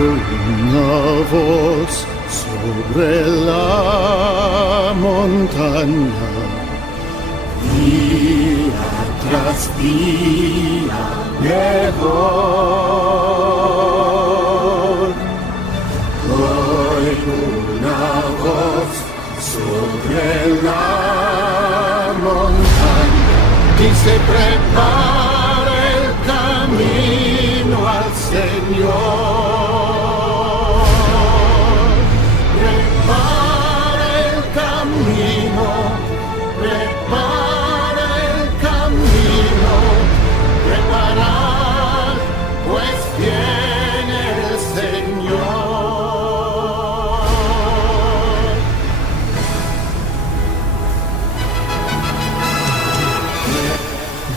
Una voz sobre la montaña, día tras día mejor. Oigo una voz sobre la montaña, dice prepara el camino al Señor.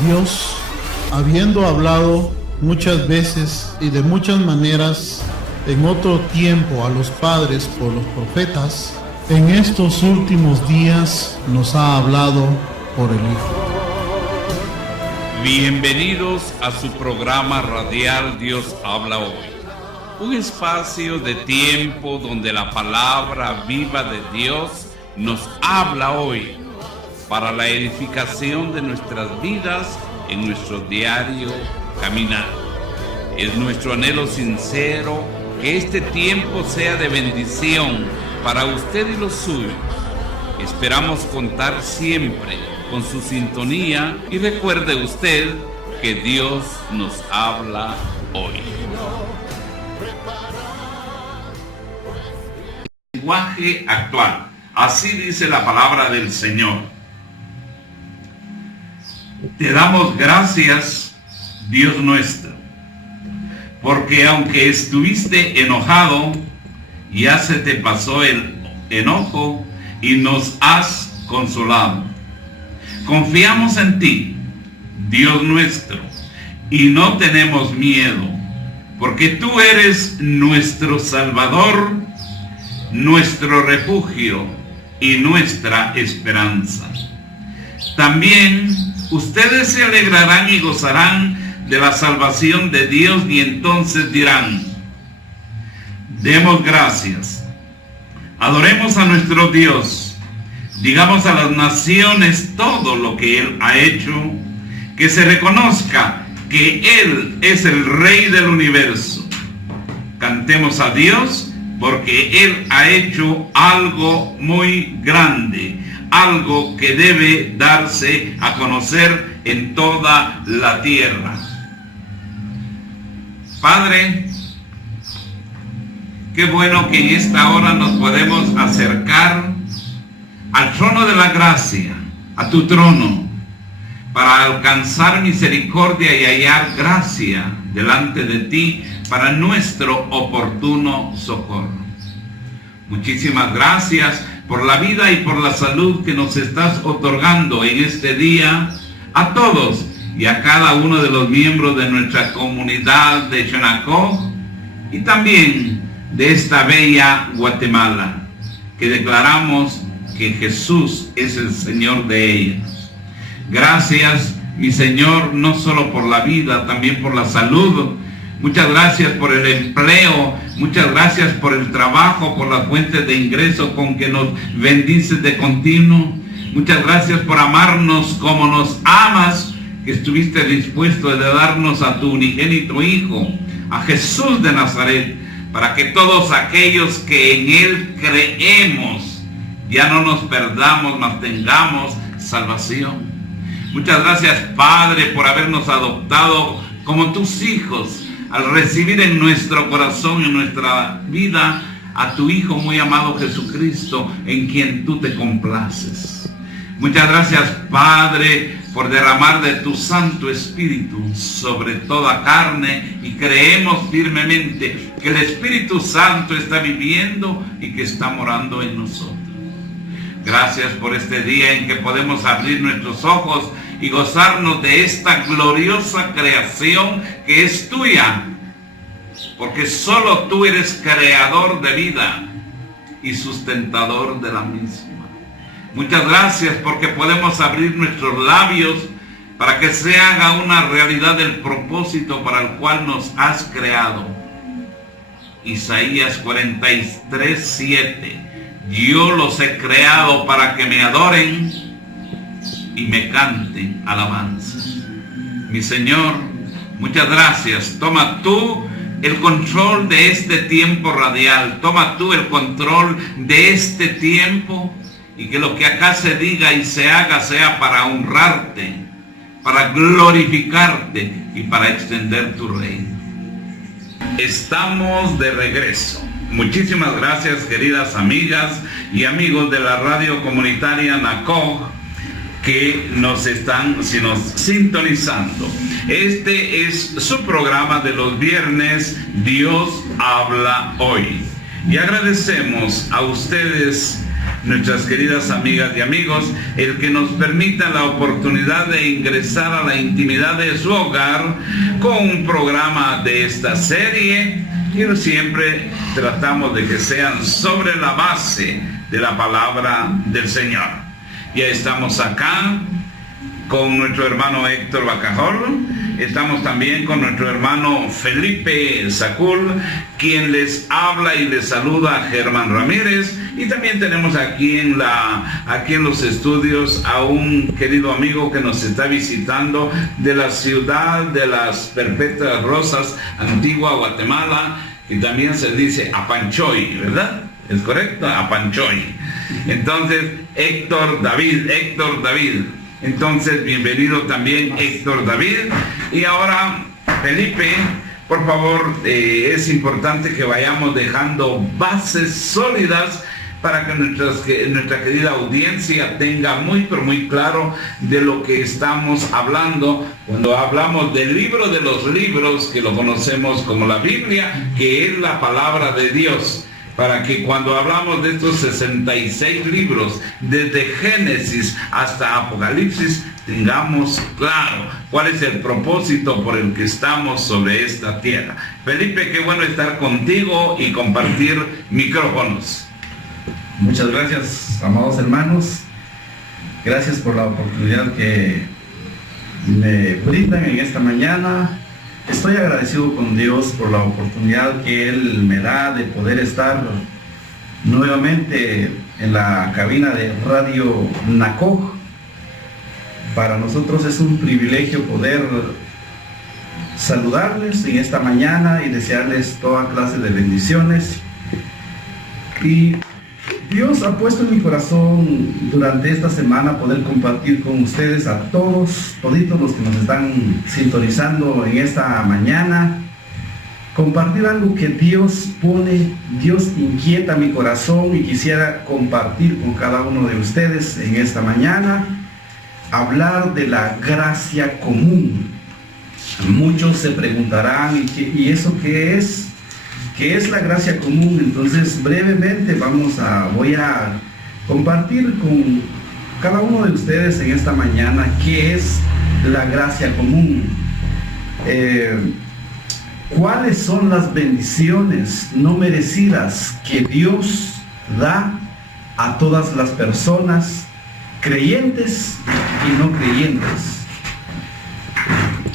Dios, habiendo hablado muchas veces y de muchas maneras en otro tiempo a los padres por los profetas, en estos últimos días nos ha hablado por el Hijo. Bienvenidos a su programa radial Dios habla hoy, un espacio de tiempo donde la palabra viva de Dios nos habla hoy, para la edificación de nuestras vidas en nuestro diario caminar. Es nuestro anhelo sincero que este tiempo sea de bendición para usted y los suyos. Esperamos contar siempre con su sintonía y recuerde usted que Dios nos habla hoy. Lenguaje actual. Así dice la palabra del Señor. Te damos gracias, Dios nuestro, porque aunque estuviste enojado, ya se te pasó el enojo y nos has consolado. Confiamos en ti, Dios nuestro, y no tenemos miedo, porque tú eres nuestro Salvador, nuestro refugio y nuestra esperanza. También ustedes se alegrarán y gozarán de la salvación de Dios y entonces dirán: demos gracias, adoremos a nuestro Dios, digamos a las naciones todo lo que Él ha hecho, que se reconozca que Él es el Rey del universo. Cantemos a Dios porque Él ha hecho algo muy grande, algo que debe darse a conocer en toda la tierra. Padre, qué bueno que en esta hora nos podemos acercar al trono de la gracia, a tu trono, para alcanzar misericordia y hallar gracia delante de ti para nuestro oportuno socorro. Muchísimas gracias por la vida y por la salud que nos estás otorgando en este día a todos y a cada uno de los miembros de nuestra comunidad de Xonacó y también de esta bella Guatemala, que declaramos que Jesús es el Señor de ellas. Gracias, mi Señor, no solo por la vida, también por la salud. Muchas gracias por el empleo, muchas gracias por el trabajo, por las fuentes de ingreso con que nos bendices de continuo. Muchas gracias por amarnos como nos amas, que estuviste dispuesto de darnos a tu unigénito Hijo, a Jesús de Nazaret, para que todos aquellos que en Él creemos ya no nos perdamos, mas tengamos salvación. Muchas gracias, Padre, por habernos adoptado como tus hijos, al recibir en nuestro corazón, en nuestra vida, a tu Hijo muy amado Jesucristo, en quien tú te complaces. Muchas gracias, Padre, por derramar de tu Santo Espíritu sobre toda carne, y creemos firmemente que el Espíritu Santo está viviendo y que está morando en nosotros. Gracias por este día en que podemos abrir nuestros ojos y gozarnos de esta gloriosa creación que es tuya, porque solo tú eres creador de vida y sustentador de la misma. Muchas gracias porque podemos abrir nuestros labios para que se haga una realidad el propósito para el cual nos has creado. Isaías 43:7. Yo los he creado para que me adoren y me canten alabanzas. Mi Señor, muchas gracias. Toma tú el control de este tiempo radial. Toma tú el control de este tiempo, y que lo que acá se diga y se haga sea para honrarte, para glorificarte y para extender tu reino. Estamos de regreso. Muchísimas gracias, queridas amigas y amigos de la radio comunitaria NACOG, que nos están sintonizando. Este es su programa de los viernes, Dios habla hoy. Y agradecemos a ustedes, nuestras queridas amigas y amigos, el que nos permita la oportunidad de ingresar a la intimidad de su hogar con un programa de esta serie, y siempre tratamos de que sean sobre la base de la palabra del Señor. Ya estamos acá con nuestro hermano Héctor Bacajol, estamos también con nuestro hermano Felipe Sacul, quien les habla y les saluda, Germán Ramírez, y también tenemos aquí en los estudios a un querido amigo que nos está visitando de la ciudad de las Perpetuas Rosas, Antigua Guatemala, y también se dice Apanchoy, ¿verdad? ¿Es correcto? Apanchoy. Entonces, Héctor David. Entonces, bienvenido también, Héctor David. Y ahora, Felipe, por favor, es importante que vayamos dejando bases sólidas para que nuestra querida audiencia tenga muy claro de lo que estamos hablando cuando hablamos del libro de los libros, que lo conocemos como la Biblia, que es la palabra de Dios. Para que cuando hablamos de estos 66 libros, desde Génesis hasta Apocalipsis, tengamos claro cuál es el propósito por el que estamos sobre esta tierra. Felipe, qué bueno estar contigo y compartir micrófonos. Muchas gracias, amados hermanos. Gracias por la oportunidad que me brindan en esta mañana. Estoy agradecido con Dios por la oportunidad que Él me da de poder estar nuevamente en la cabina de Radio NACOG. Para nosotros es un privilegio poder saludarles en esta mañana y desearles toda clase de bendiciones. Y Dios ha puesto en mi corazón durante esta semana poder compartir con ustedes, a toditos los que nos están sintonizando en esta mañana, compartir algo que Dios inquieta mi corazón y quisiera compartir con cada uno de ustedes en esta mañana. Hablar de la gracia común. Muchos se preguntarán, ¿y eso qué es? ¿Qué es la gracia común? Entonces, brevemente voy a compartir con cada uno de ustedes en esta mañana qué es la gracia común. ¿Cuáles son las bendiciones no merecidas que Dios da a todas las personas, creyentes y no creyentes?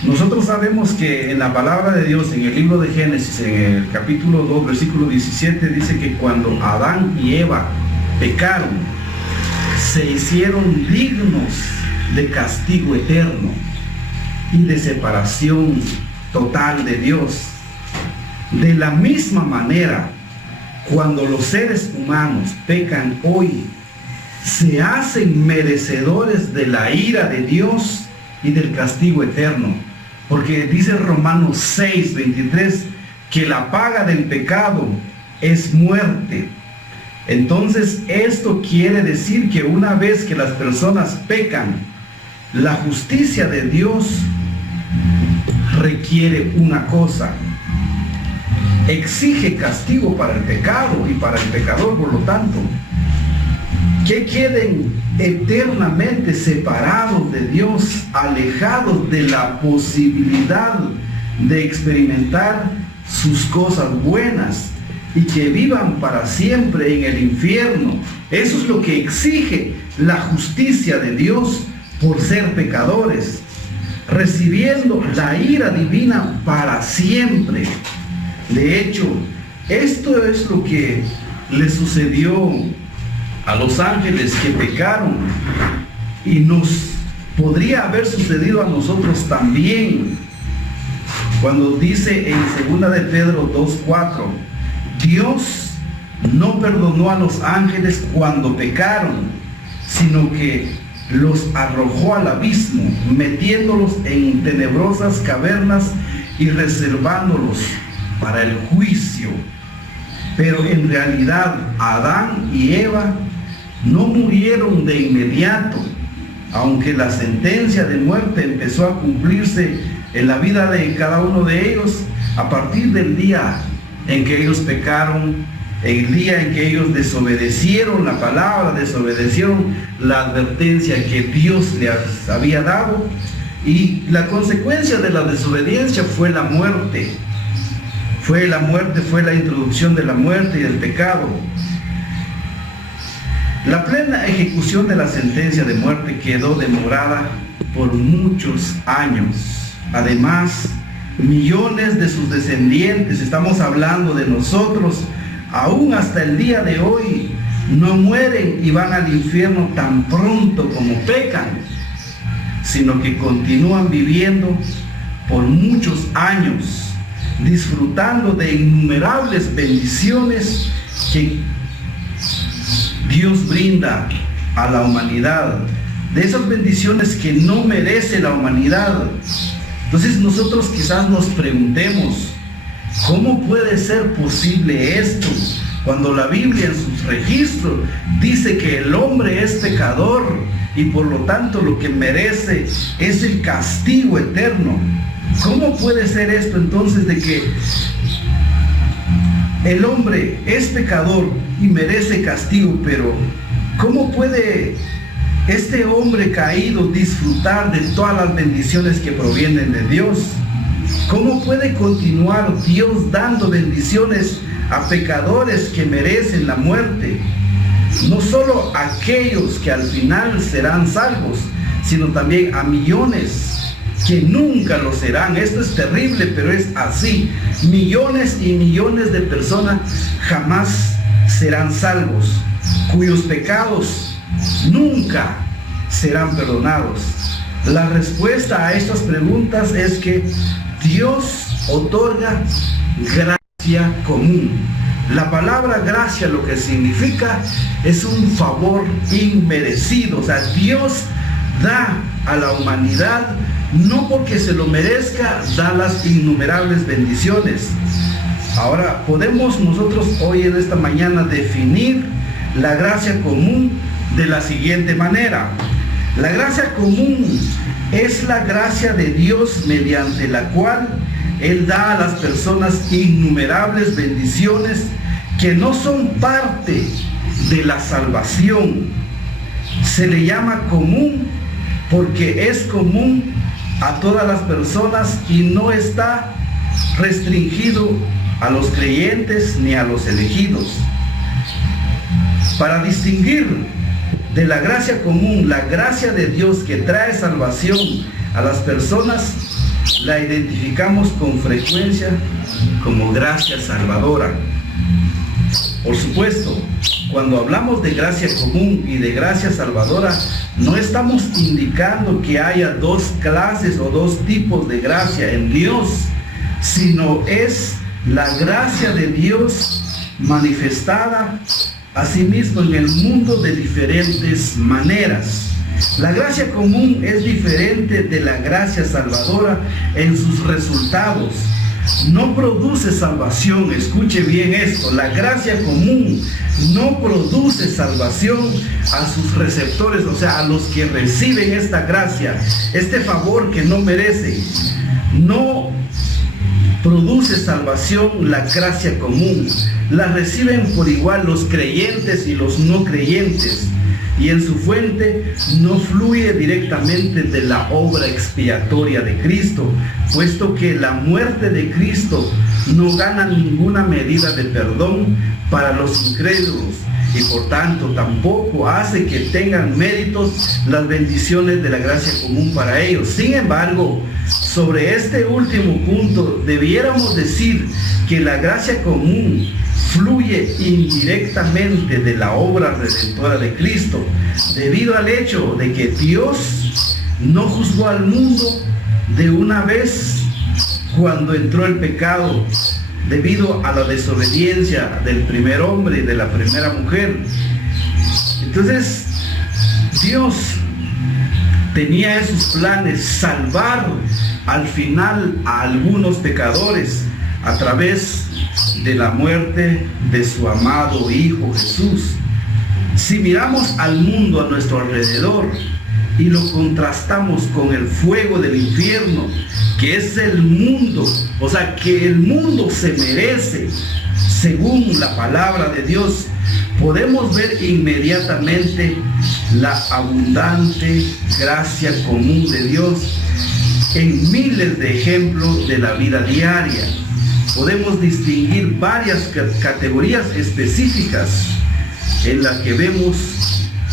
Nosotros sabemos que en la palabra de Dios, en el libro de Génesis, en el capítulo 2, versículo 17, dice que cuando Adán y Eva pecaron, se hicieron dignos de castigo eterno y de separación total de Dios. De la misma manera, cuando los seres humanos pecan hoy, se hacen merecedores de la ira de Dios y del castigo eterno. Porque dice Romanos 6:23 que la paga del pecado es muerte. Entonces esto quiere decir que una vez que las personas pecan, la justicia de Dios requiere una cosa: exige castigo para el pecado y para el pecador, por lo tanto, que queden eternamente separados de Dios, alejados de la posibilidad de experimentar sus cosas buenas y que vivan para siempre en el infierno. Eso es lo que exige la justicia de Dios por ser pecadores, recibiendo la ira divina para siempre. De hecho, Esto es lo que le sucedió a los ángeles que pecaron, y nos podría haber sucedido a nosotros también, cuando dice en 2 de Pedro 2:4, Dios no perdonó a los ángeles cuando pecaron, sino que los arrojó al abismo, metiéndolos en tenebrosas cavernas y reservándolos para el juicio. Pero en realidad Adán y Eva no murieron de inmediato, aunque la sentencia de muerte empezó a cumplirse en la vida de cada uno de ellos a partir del día en que ellos pecaron, el día en que ellos desobedecieron la palabra, desobedecieron la advertencia que Dios les había dado, y la consecuencia de la desobediencia fue la muerte. Fue la introducción de la muerte y del pecado. La plena ejecución de la sentencia de muerte quedó demorada por muchos años. Además, millones de sus descendientes, estamos hablando de nosotros, aún hasta el día de hoy, no mueren y van al infierno tan pronto como pecan, sino que continúan viviendo por muchos años, disfrutando de innumerables bendiciones que Dios brinda a la humanidad, de esas bendiciones que no merece la humanidad. Entonces nosotros quizás nos preguntemos, ¿cómo puede ser posible esto? Cuando la Biblia en sus registros dice que el hombre es pecador y por lo tanto lo que merece es el castigo eterno. ¿Cómo puede ser esto entonces de que el hombre es pecador y merece castigo, pero cómo puede este hombre caído disfrutar de todas las bendiciones que provienen de Dios? ¿Cómo puede continuar Dios dando bendiciones a pecadores que merecen la muerte? No solo a aquellos que al final serán salvos, sino también a millones que nunca lo serán. Esto es terrible, pero es así. Millones y millones de personas jamás serán salvos, cuyos pecados nunca serán perdonados. La respuesta a estas preguntas es que Dios otorga gracia común. La palabra gracia lo que significa es un favor inmerecido. O sea, Dios da a la humanidad no porque se lo merezca, da las innumerables bendiciones. Ahora, podemos nosotros hoy en esta mañana definir la gracia común de la siguiente manera. La gracia común es la gracia de Dios mediante la cual Él da a las personas innumerables bendiciones que no son parte de la salvación. Se le llama común porque es común a todas las personas y no está restringido a los creyentes ni a los elegidos. Para distinguir de la gracia común, la gracia de Dios que trae salvación a las personas, la identificamos con frecuencia como gracia salvadora. Por supuesto, cuando hablamos de gracia común y de gracia salvadora, no estamos indicando que haya dos clases o dos tipos de gracia en Dios, sino es la gracia de Dios manifestada a sí mismo en el mundo de diferentes maneras. La gracia común es diferente de la gracia salvadora en sus resultados. No produce salvación, escuche bien esto, la gracia común no produce salvación a sus receptores, o sea, a los que reciben esta gracia, este favor que no merece. No produce salvación la gracia común, la reciben por igual los creyentes y los no creyentes, y en su fuente no fluye directamente de la obra expiatoria de Cristo, puesto que la muerte de Cristo no gana ninguna medida de perdón para los incrédulos, y por tanto tampoco hace que tengan méritos las bendiciones de la gracia común para ellos. Sin embargo, sobre este último punto debiéramos decir que la gracia común fluye indirectamente de la obra redentora de Cristo, debido al hecho de que Dios no juzgó al mundo de una vez cuando entró el pecado, debido a la desobediencia del primer hombre y de la primera mujer. Entonces, Dios tenía esos planes, salvar al final a algunos pecadores a través de la muerte de su amado Hijo Jesús. Si miramos al mundo a nuestro alrededor y lo contrastamos con el fuego del infierno, que es el mundo, o sea, que el mundo se merece, según la palabra de Dios, podemos ver inmediatamente la abundante gracia común de Dios en miles de ejemplos de la vida diaria. Podemos distinguir varias categorías específicas en las que vemos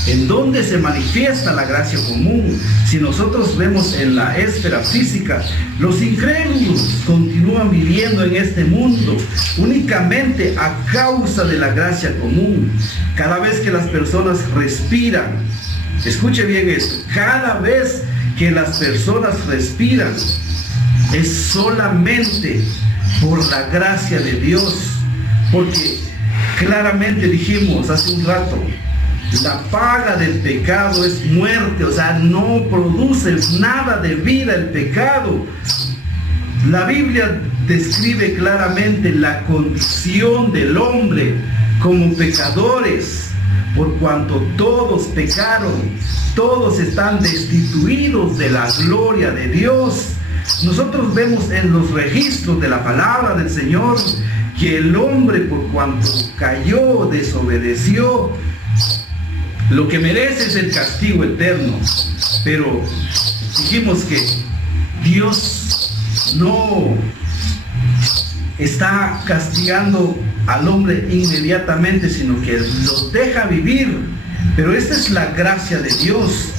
en dónde se manifiesta la gracia común. Si nosotros vemos en la esfera física, los incrédulos continúan viviendo en este mundo únicamente a causa de la gracia común. Cada vez que las personas respiran, escuche bien esto, cada vez que las personas respiran, es solamente por la gracia de Dios, porque claramente dijimos hace un rato, la paga del pecado es muerte, o sea, no produce nada de vida el pecado. La Biblia describe claramente la condición del hombre como pecadores, por cuanto todos pecaron, todos están destituidos de la gloria de Dios. Nosotros vemos en los registros de la palabra del Señor que el hombre, por cuanto cayó, desobedeció, lo que merece es el castigo eterno. Pero dijimos que Dios no está castigando al hombre inmediatamente, sino que los deja vivir. Pero esta es la gracia de Dios,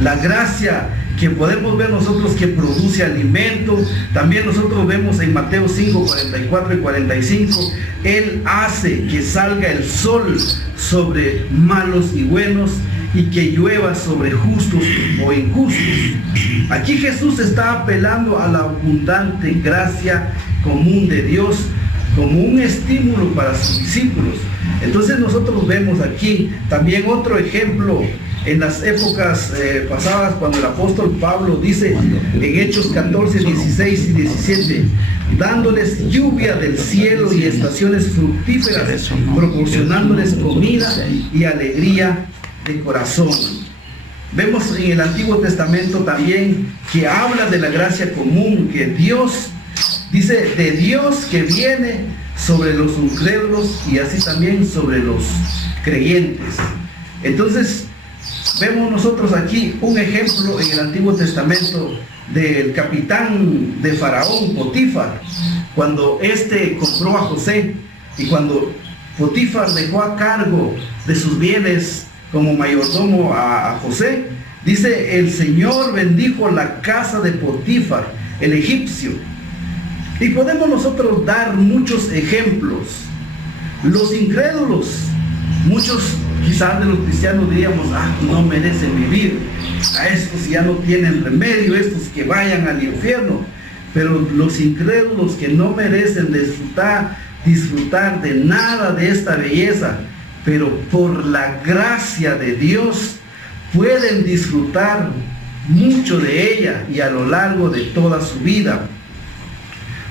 la gracia que podemos ver nosotros que produce alimento. También nosotros vemos en Mateo 5, 44 y 45, Él hace que salga el sol sobre malos y buenos y que llueva sobre justos o injustos. Aquí Jesús está apelando a la abundante gracia común de Dios como un estímulo para sus discípulos. Entonces nosotros vemos aquí también otro ejemplo en las épocas pasadas, cuando el apóstol Pablo dice en Hechos 14, 16 y 17, dándoles lluvia del cielo y estaciones fructíferas, proporcionándoles comida y alegría de corazón. Vemos en el Antiguo Testamento también que habla de la gracia común, que Dios, dice, de Dios que viene sobre los incrédulos y así también sobre los creyentes. Entonces, vemos nosotros aquí un ejemplo en el Antiguo Testamento del capitán de Faraón, Potifar, cuando éste compró a José y cuando Potifar dejó a cargo de sus bienes como mayordomo a José, dice, el Señor bendijo la casa de Potifar, el egipcio. Y podemos nosotros dar muchos ejemplos. Los incrédulos, muchos quizás de los cristianos diríamos, no merecen vivir, a estos ya no tienen remedio, estos que vayan al infierno. Pero los incrédulos que no merecen disfrutar de nada de esta belleza, pero por la gracia de Dios pueden disfrutar mucho de ella y a lo largo de toda su vida.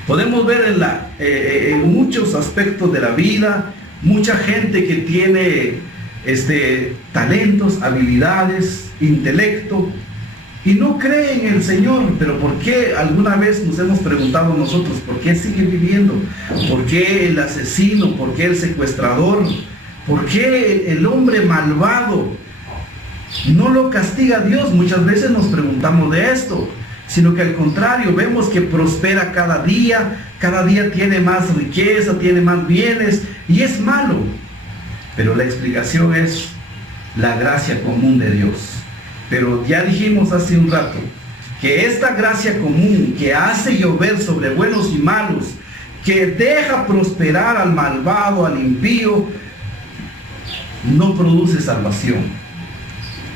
Podemos ver en muchos aspectos de la vida, mucha gente que tiene talentos, habilidades, intelecto, y no cree en el Señor. Pero ¿por qué? Alguna vez nos hemos preguntado nosotros, ¿por qué sigue viviendo? ¿Por qué el asesino? ¿Por qué el secuestrador? ¿Por qué el hombre malvado no lo castiga Dios? Muchas veces nos preguntamos de esto, sino que al contrario, vemos que prospera cada día tiene más riqueza, tiene más bienes, y es malo. pero la explicación es la gracia común de Dios. Pero ya dijimos hace un rato que esta gracia común que hace llover sobre buenos y malos, que deja prosperar al malvado, al impío, no produce salvación.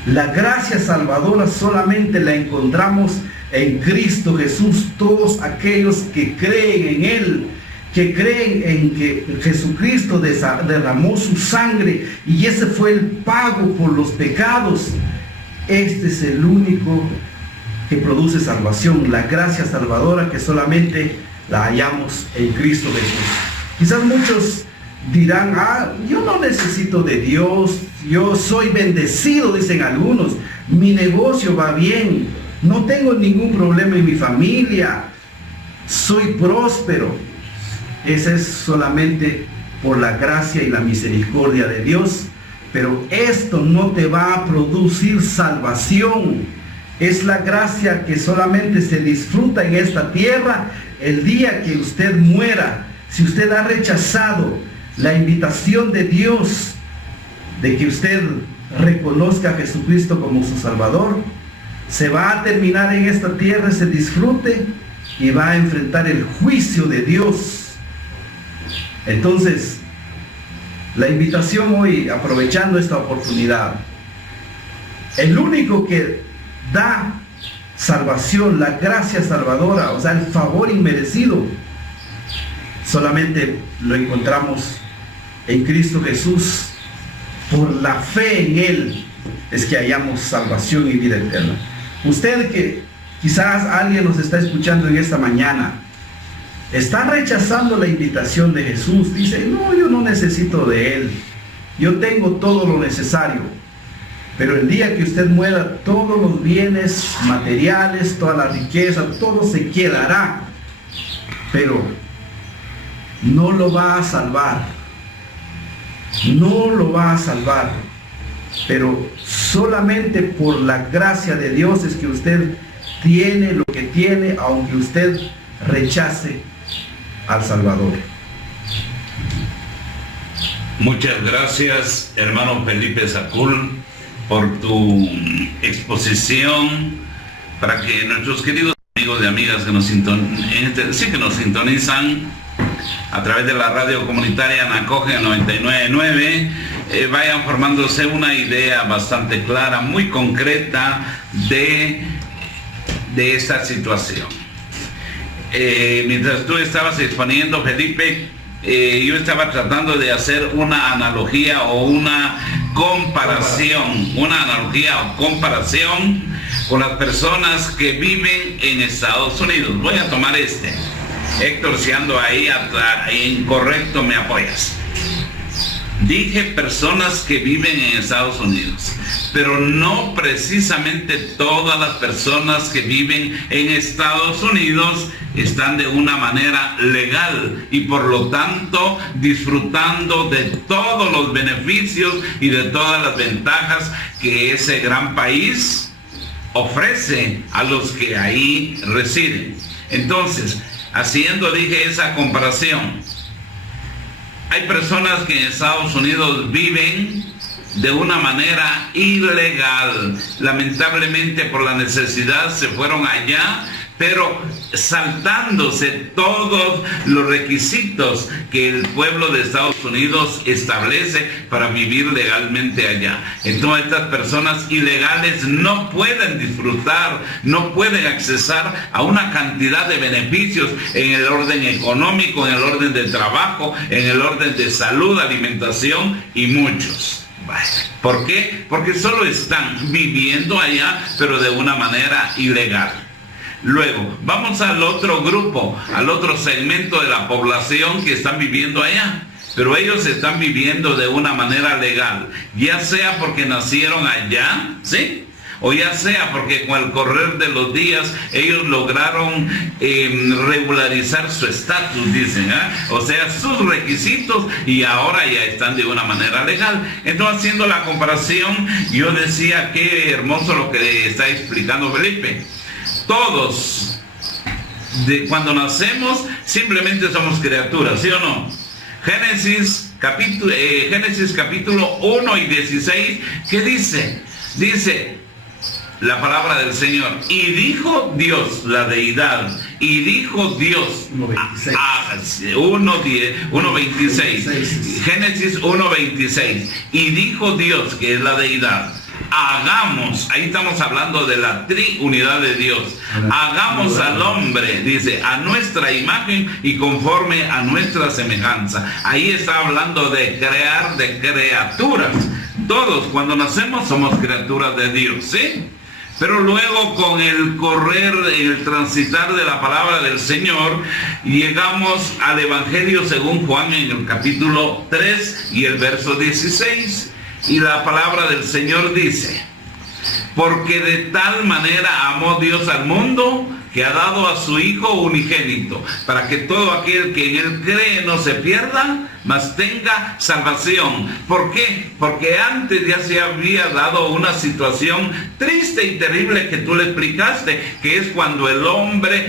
La gracia salvadora solamente la encontramos en Cristo Jesús. Todos aquellos que creen en Él, que creen en que Jesucristo derramó su sangre y ese fue el pago por los pecados, este es el único que produce salvación, la gracia salvadora que solamente la hallamos en Cristo Jesús. Quizás muchos dirán, yo no necesito de Dios, yo soy bendecido, dicen algunos, mi negocio va bien, no tengo ningún problema en mi familia, soy próspero. Ese es solamente por la gracia y la misericordia de Dios, pero esto no te va a producir salvación. Es la gracia que solamente se disfruta en esta tierra el día que usted muera. Si usted ha rechazado la invitación de Dios de que usted reconozca a Jesucristo como su Salvador, se va a terminar en esta tierra ese disfrute y va a enfrentar el juicio de Dios. Entonces, la invitación hoy, aprovechando esta oportunidad, el único que da salvación, la gracia salvadora, o sea, el favor inmerecido, solamente lo encontramos en Cristo Jesús. Por la fe en Él es que hallamos salvación y vida eterna. Usted que quizás alguien nos está escuchando en esta mañana, está rechazando la invitación de Jesús, dice, no, yo no necesito de Él, yo tengo todo lo necesario. Pero el día que usted muera, todos los bienes materiales, toda la riqueza, todo se quedará, pero no lo va a salvar, no lo va a salvar. Pero solamente por la gracia de Dios es que usted tiene lo que tiene, aunque usted rechace al Salvador. Muchas gracias, hermano Felipe Sacul, por tu exposición, para que nuestros queridos amigos y amigas que nos sintonizan a través de la radio comunitaria Anacoge 99.9 vayan formándose una idea bastante clara, muy concreta de esta situación. Mientras tú estabas exponiendo, Felipe, yo estaba tratando de hacer una analogía o una comparación, con las personas que viven en Estados Unidos. Voy a tomar Héctor, si ando ahí incorrecto, me apoyas. Dije personas que viven en Estados Unidos, pero no precisamente todas las personas que viven en Estados Unidos están de una manera legal y por lo tanto disfrutando de todos los beneficios y de todas las ventajas que ese gran país ofrece a los que ahí residen. Entonces, dije esa comparación. Hay personas que en Estados Unidos viven de una manera ilegal. Lamentablemente por la necesidad se fueron allá, pero saltándose todos los requisitos que el pueblo de Estados Unidos establece para vivir legalmente allá. Entonces estas personas ilegales no pueden disfrutar, no pueden accesar a una cantidad de beneficios en el orden económico, en el orden de trabajo, en el orden de salud, alimentación y muchos. ¿Por qué? Porque solo están viviendo allá, pero de una manera ilegal. Luego, vamos al otro grupo, al otro segmento de la población que están viviendo allá. Pero ellos están viviendo de una manera legal, ya sea porque nacieron allá, ¿sí? O ya sea porque con el correr de los días ellos lograron regularizar su estatus, dicen, o sea, sus requisitos, y ahora ya están de una manera legal. Entonces, haciendo la comparación, yo decía, qué hermoso lo que está explicando Felipe. Todos, cuando nacemos, simplemente somos criaturas, ¿sí o no? Génesis Génesis capítulo 1 y 16, ¿qué dice? Dice la palabra del Señor: y dijo Dios, la deidad, y dijo Dios, 1:26, Génesis 1:26, y dijo Dios, que es la deidad, hagamos, ahí estamos hablando de la triunidad de Dios, hagamos al hombre, dice, a nuestra imagen y conforme a nuestra semejanza. Ahí está hablando de crear, de criaturas. Todos cuando nacemos somos criaturas de Dios, ¿sí? Pero luego con el correr, el transitar de la palabra del Señor, llegamos al Evangelio según Juan en el capítulo 3 y el verso 16. Y la palabra del Señor dice: porque de tal manera amó Dios al mundo, que ha dado a su Hijo unigénito, para que todo aquel que en Él cree no se pierda, mas tenga salvación. ¿Por qué? Porque antes ya se había dado una situación triste y terrible que tú le explicaste, que es cuando el hombre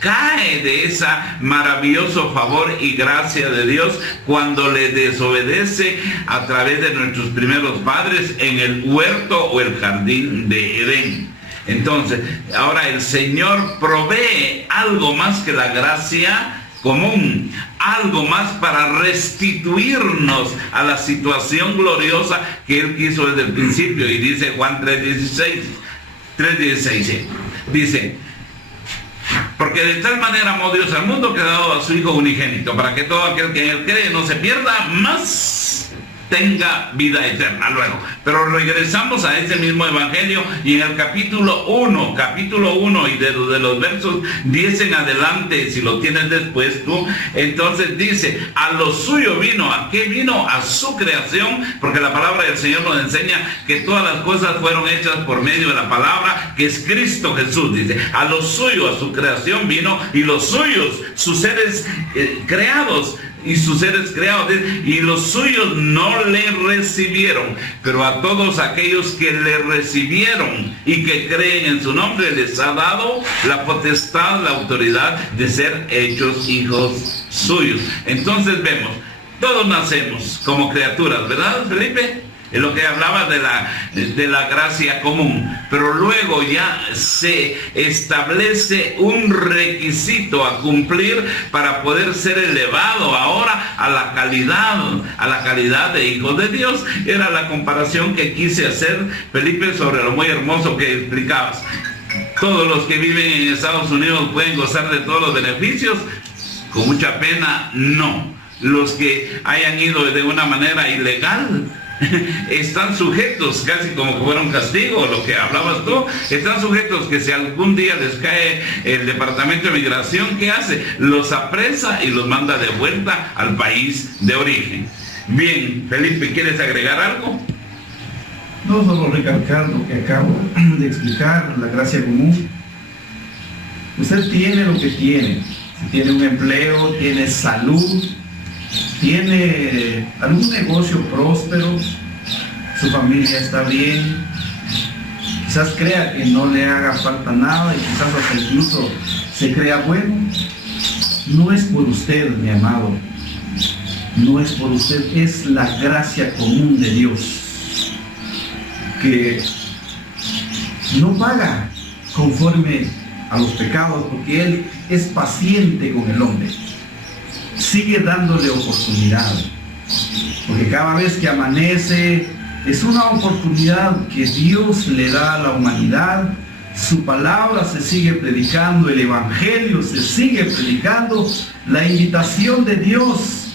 cae de ese maravilloso favor y gracia de Dios, cuando le desobedece a través de nuestros primeros padres en el huerto o el jardín de Edén. Entonces, ahora el Señor provee algo más que la gracia común, algo más para restituirnos a la situación gloriosa que Él quiso desde el principio. Y dice Juan 3:16, dice: porque de tal manera amó Dios al mundo, que ha dado a su Hijo unigénito, para que todo aquel que en Él cree no se pierda, mas tenga vida eterna. Luego, pero regresamos a ese mismo evangelio, y en el capítulo 1 y de los versos 10 en adelante, si lo tienes después tú, entonces dice: a lo suyo vino. ¿A qué vino? A su creación, porque la palabra del Señor nos enseña que todas las cosas fueron hechas por medio de la palabra, que es Cristo Jesús. Dice: a lo suyo, a su creación vino, y los suyos, sus seres creados, y sus seres creados, y los suyos no le recibieron, pero a todos aquellos que le recibieron y que creen en su nombre, les ha dado la potestad, la autoridad de ser hechos hijos suyos. Entonces vemos, todos nacemos como criaturas, ¿verdad, Felipe? Es lo que hablaba de la gracia común, pero luego ya se establece un requisito a cumplir para poder ser elevado ahora a la calidad de hijos de Dios. Era la comparación que quise hacer, Felipe, sobre lo muy hermoso que explicabas. Todos los que viven en Estados Unidos pueden gozar de todos los beneficios. Con mucha pena, no. Los que hayan ido de una manera ilegal están sujetos, casi como que fuera un castigo, lo que hablabas tú, están sujetos que si algún día les cae el Departamento de Migración, ¿qué hace? Los apresa y los manda de vuelta al país de origen. Bien, Felipe, ¿quieres agregar algo? No, solo recalcar lo que acabo de explicar, la gracia común. Usted tiene lo que tiene. Si tiene un empleo, tiene salud, tiene algún negocio próspero, su familia está bien, quizás crea que no le haga falta nada y quizás hasta incluso se crea bueno. No es por usted, mi amado, no es por usted, es la gracia común de Dios, que no paga conforme a los pecados, porque Él es paciente con el hombre. Sigue dándole oportunidad, porque cada vez que amanece es una oportunidad que Dios le da a la humanidad. Su palabra se sigue predicando, el evangelio se sigue predicando, la invitación de Dios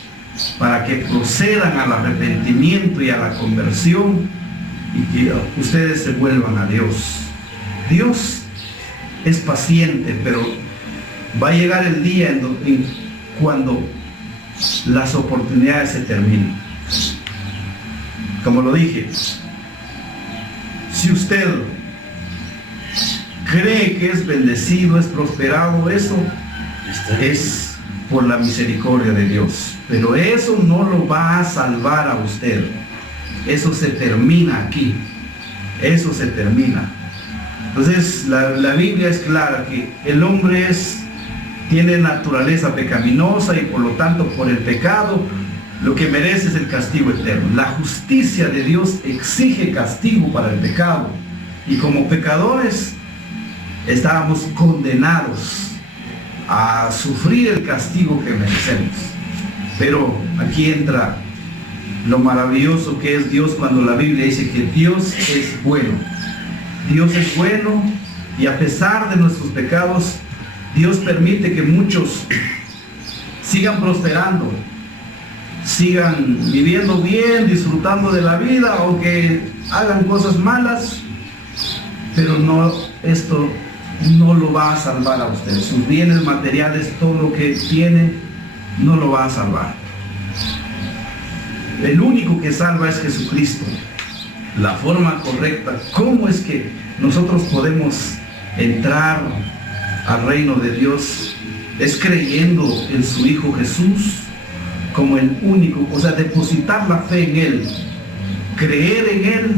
para que procedan al arrepentimiento y a la conversión y que ustedes se vuelvan a Dios. Dios es paciente, pero va a llegar el día cuando las oportunidades se terminen. Como lo dije, si usted cree que es bendecido, es prosperado, eso es por la misericordia de Dios, pero eso no lo va a salvar a usted. Eso se termina aquí, eso se termina. Entonces la Biblia es clara que el hombre tiene naturaleza pecaminosa y por lo tanto por el pecado lo que merece es el castigo eterno. La justicia de Dios exige castigo para el pecado. Y como pecadores estábamos condenados a sufrir el castigo que merecemos. Pero aquí entra lo maravilloso que es Dios cuando la Biblia dice que Dios es bueno. Dios es bueno y a pesar de nuestros pecados, Dios permite que muchos sigan prosperando, sigan viviendo bien, disfrutando de la vida, aunque hagan cosas malas, pero no, esto no lo va a salvar a ustedes. Sus bienes materiales, todo lo que tienen, no lo va a salvar. El único que salva es Jesucristo. La forma correcta, ¿cómo es que nosotros podemos entrar al reino de Dios? Es creyendo en su Hijo Jesús como el único, o sea, depositar la fe en Él, creer en Él,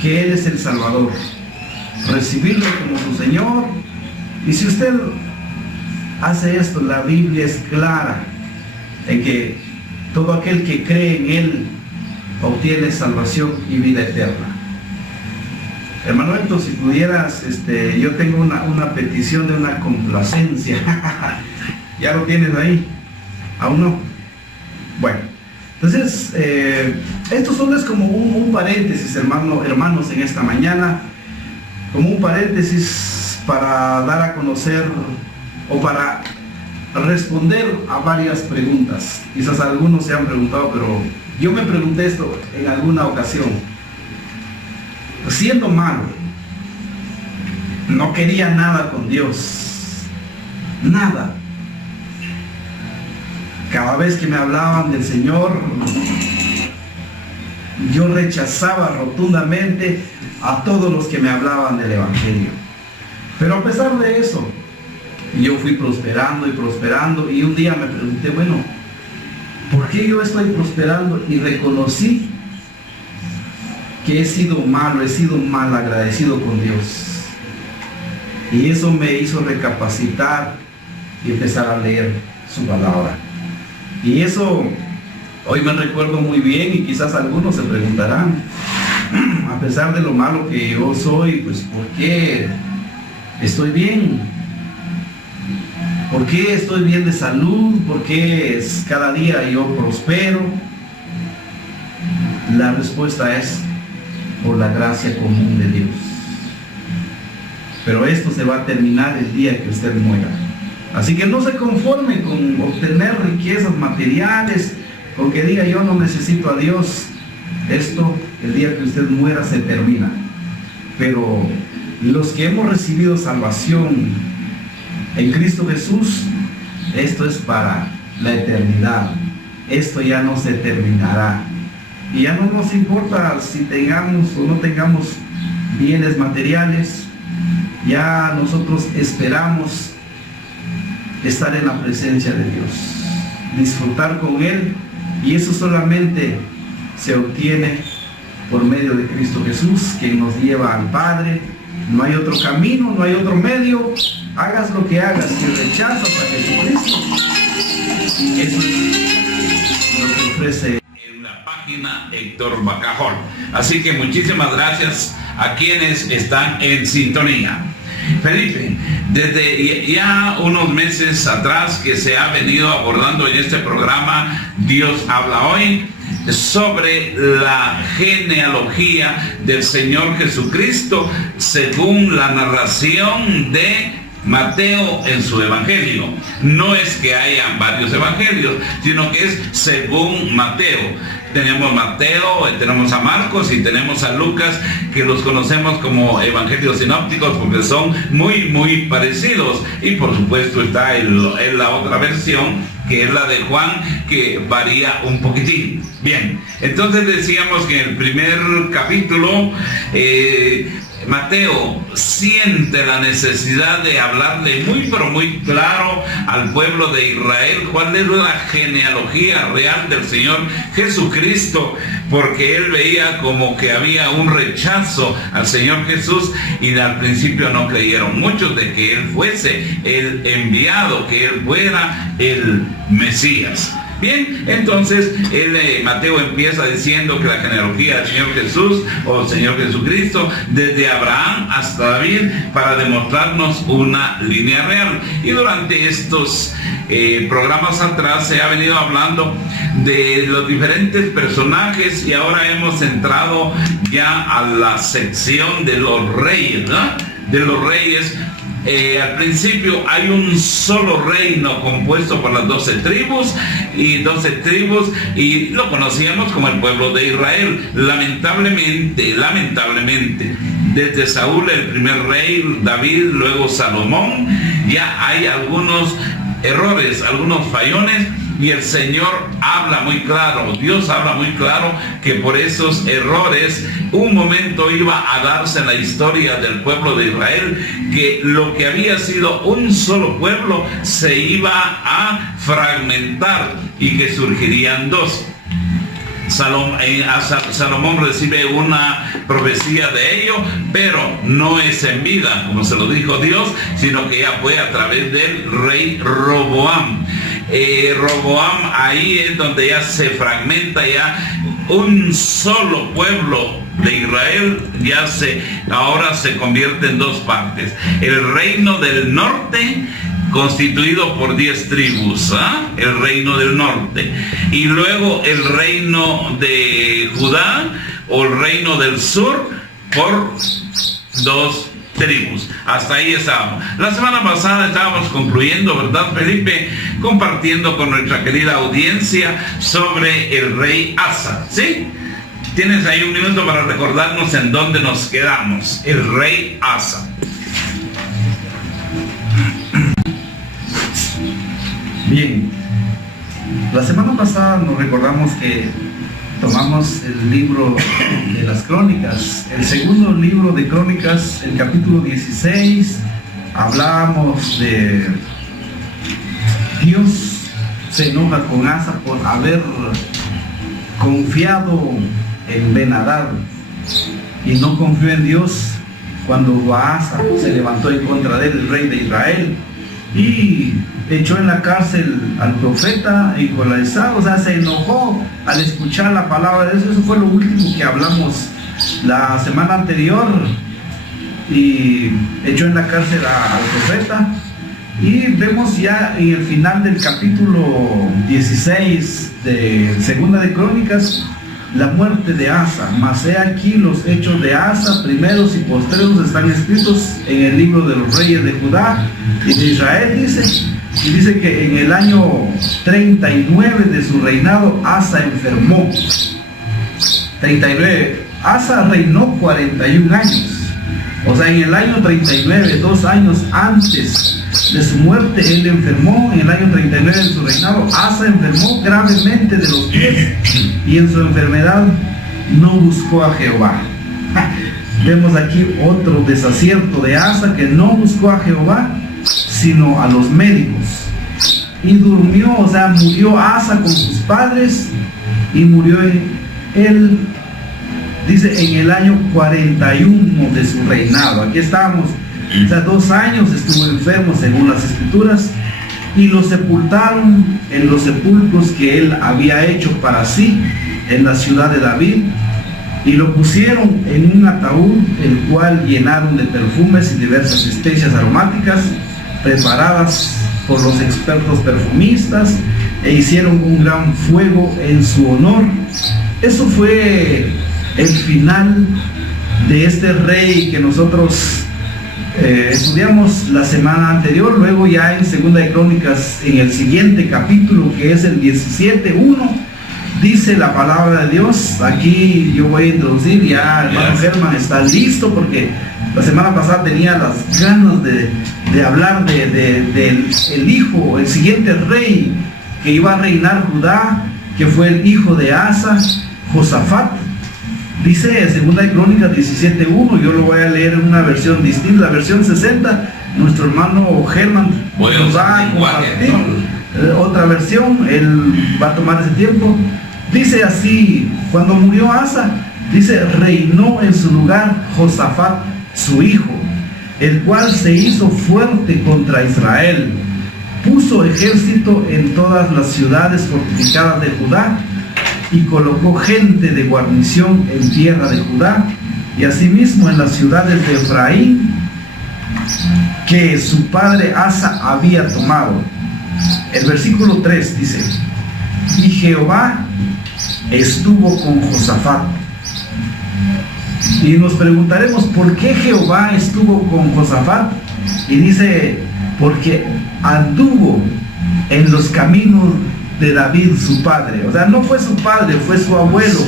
que Él es el Salvador, recibirlo como su Señor. Y si usted hace esto, la Biblia es clara en que todo aquel que cree en Él obtiene salvación y vida eterna. Hermano Héctor, si pudieras, yo tengo una petición de una complacencia. ¿Ya lo tienes ahí? ¿Aún no? Bueno, entonces, esto solo es como un paréntesis, hermanos, en esta mañana, como un paréntesis para dar a conocer o para responder a varias preguntas. Quizás algunos se han preguntado, pero yo me pregunté esto en alguna ocasión. Siendo malo, no quería nada con Dios, nada. Cada vez que me hablaban del Señor, yo rechazaba rotundamente a todos los que me hablaban del Evangelio. Pero a pesar de eso, yo fui prosperando y prosperando, y un día me pregunté, bueno, ¿por qué yo estoy prosperando? Y reconocí que he sido malo, he sido mal agradecido con Dios. Y eso me hizo recapacitar y empezar a leer su palabra. Y eso hoy me recuerdo muy bien, y quizás algunos se preguntarán, a pesar de lo malo que yo soy, pues ¿por qué estoy bien? ¿Por qué estoy bien de salud? ¿Por qué cada día yo prospero? La respuesta es por la gracia común de Dios. Pero esto se va a terminar el día que usted muera. Así que no se conforme con obtener riquezas materiales, con que diga yo no necesito a Dios. Esto, el día que usted muera, se termina. Pero los que hemos recibido salvación en Cristo Jesús, esto es para la eternidad. Esto ya no se terminará. Y ya no nos importa si tengamos o no tengamos bienes materiales. Ya nosotros esperamos estar en la presencia de Dios, disfrutar con Él, y eso solamente se obtiene por medio de Cristo Jesús, quien nos lleva al Padre. No hay otro camino, no hay otro medio. Hagas lo que hagas, si rechazas a Jesucristo, eso es lo que ofrece en la página Héctor Bacajol. Así que muchísimas gracias a quienes están en sintonía. Felipe, desde ya unos meses atrás que se ha venido abordando en este programa Dios habla hoy sobre la genealogía del Señor Jesucristo según la narración de Mateo en su evangelio. No es que hayan varios evangelios, sino que es según Mateo. Tenemos Mateo, tenemos a Marcos y tenemos a Lucas, que los conocemos como evangelios sinópticos porque son muy parecidos. Y por supuesto está la otra versión, que es la de Juan, que varía un poquitín. Bien, entonces decíamos que en el primer capítulo Mateo siente la necesidad de hablarle muy pero muy claro al pueblo de Israel cuál es la genealogía real del Señor Jesucristo, porque él veía como que había un rechazo al Señor Jesús y al principio no creyeron muchos de que él fuese el enviado, que él fuera el Mesías. Bien, entonces Mateo empieza diciendo que la genealogía del Señor Jesús o Señor Jesucristo, desde Abraham hasta David, para demostrarnos una línea real. Y durante estos programas atrás se ha venido hablando de los diferentes personajes, y ahora hemos entrado ya a la sección de los reyes, ¿no? De los reyes. Al principio hay un solo reino compuesto por las 12 tribus, y lo conocíamos como el pueblo de Israel. Lamentablemente, desde Saúl, el primer rey, David, luego Salomón, ya hay algunos errores, algunos fallones, y el Señor habla muy claro, Dios habla muy claro, que por esos errores un momento iba a darse en la historia del pueblo de Israel, que lo que había sido un solo pueblo se iba a fragmentar y que surgirían dos. Salomón recibe una profecía de ello, pero no es en vida, como se lo dijo Dios, sino que ya fue a través del rey Roboam. Roboam, ahí es donde ya se fragmenta, ya un solo pueblo de Israel ahora se convierte en dos partes. El reino del norte, constituido por 10 tribus, el reino del norte, y luego el reino de Judá o el reino del sur por 2 tribus. Hasta ahí estábamos. La semana pasada estábamos concluyendo, ¿verdad, Felipe? Compartiendo con nuestra querida audiencia sobre el rey Asa, ¿sí? Tienes ahí un minuto para recordarnos en dónde nos quedamos. El rey Asa. Bien, la semana pasada nos recordamos que tomamos el libro de las Crónicas, el segundo libro de Crónicas, el capítulo 16. Hablábamos de Dios se enoja con Asa por haber confiado en Ben-Hadad y no confió en Dios cuando Asa se levantó en contra de él, el rey de Israel, y echó en la cárcel al profeta y con la Esa, o sea, se enojó al escuchar la palabra de Dios. Eso fue lo último que hablamos la semana anterior, y echó en la cárcel al profeta. Y vemos ya en el final del capítulo 16 de Segunda de Crónicas la muerte de Asa. Mas he aquí los hechos de Asa, primeros y postreros, están escritos en el libro de los reyes de Judá y de Israel, dice. Y dice que en el año 39 de su reinado Asa enfermó. 39. Asa reinó 41 años. O sea, en el año 39, 2 años antes de su muerte, él enfermó. En el año 39 de su reinado, Asa enfermó gravemente de los pies, y en su enfermedad no buscó a Jehová. Vemos aquí otro desacierto de Asa, que no buscó a Jehová, sino a los médicos. Y durmió, o sea, murió Asa con sus padres, y murió él, dice, en el año 41 de su reinado. Aquí estábamos, o sea, 2 años estuvo enfermo según las escrituras, y lo sepultaron en los sepulcros que él había hecho para sí en la ciudad de David, y lo pusieron en un ataúd, el cual llenaron de perfumes y diversas especias aromáticas preparadas por los expertos perfumistas, e hicieron un gran fuego en su honor. Eso fue el final de este rey que nosotros estudiamos la semana anterior. Luego ya en Segunda de Crónicas, en el siguiente capítulo, que es el 17:1, dice la palabra de Dios. Aquí yo voy a introducir, ya el hermano Germán está listo, porque la semana pasada tenía las ganas de hablar del hijo, el siguiente rey que iba a reinar Judá, que fue el hijo de Asa, Josafat. Dice Segunda de Crónicas 17:1, yo lo voy a leer en una versión distinta, la versión 60. Nuestro hermano Germán nos va a compartir otra versión, él va a tomar ese tiempo. Dice así: cuando murió Asa, dice, reinó en su lugar Josafat, su hijo, el cual se hizo fuerte contra Israel. Puso puso ejército en todas las ciudades fortificadas de Judá y colocó gente de guarnición en tierra de Judá y asimismo en las ciudades de Efraín que su padre Asa había tomado. El versículo 3 dice: y Jehová estuvo con Josafat. Y nos preguntaremos por qué Jehová estuvo con Josafat. Y dice: porque anduvo en los caminos de David su padre. O sea, no fue su padre, fue su abuelo,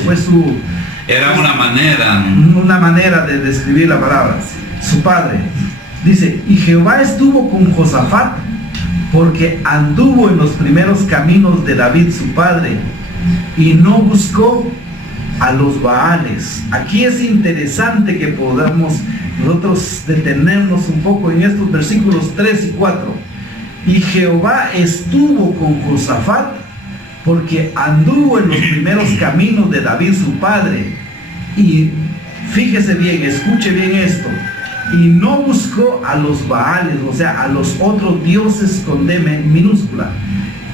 Era una manera de describir la palabra. Su padre. Dice: y Jehová estuvo con Josafat porque anduvo en los primeros caminos de David su padre y no buscó a los Baales. Aquí es interesante que podamos nosotros detenernos un poco en estos versículos 3 y 4. Y Jehová estuvo con Josafat porque anduvo en los primeros caminos de David su padre. Y fíjese bien, escuche bien esto. Y no buscó a los Baales, o sea, a los otros dioses con D minúscula.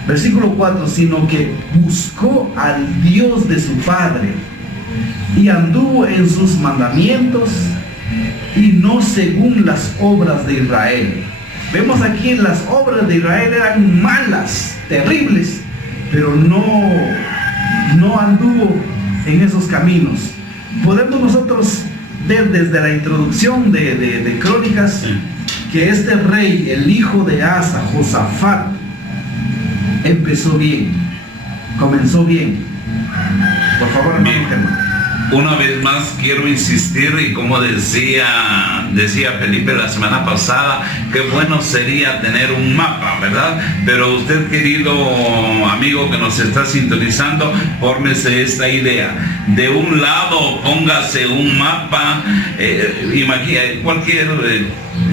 Versículo 4, sino que buscó al Dios de su padre y anduvo en sus mandamientos y no según las obras de Israel. Vemos aquí las obras de Israel eran malas, terribles, pero no anduvo en esos caminos. Podemos nosotros ver desde la introducción de Crónicas que este rey, el hijo de Asa, Josafat, empezó bien, comenzó bien. Por favor, hermano Germán. Una vez más quiero insistir, y como decía Felipe la semana pasada, qué bueno sería tener un mapa, ¿verdad? Pero usted, querido amigo que nos está sintonizando, fórmese esta idea. De un lado póngase un mapa, imagina cualquier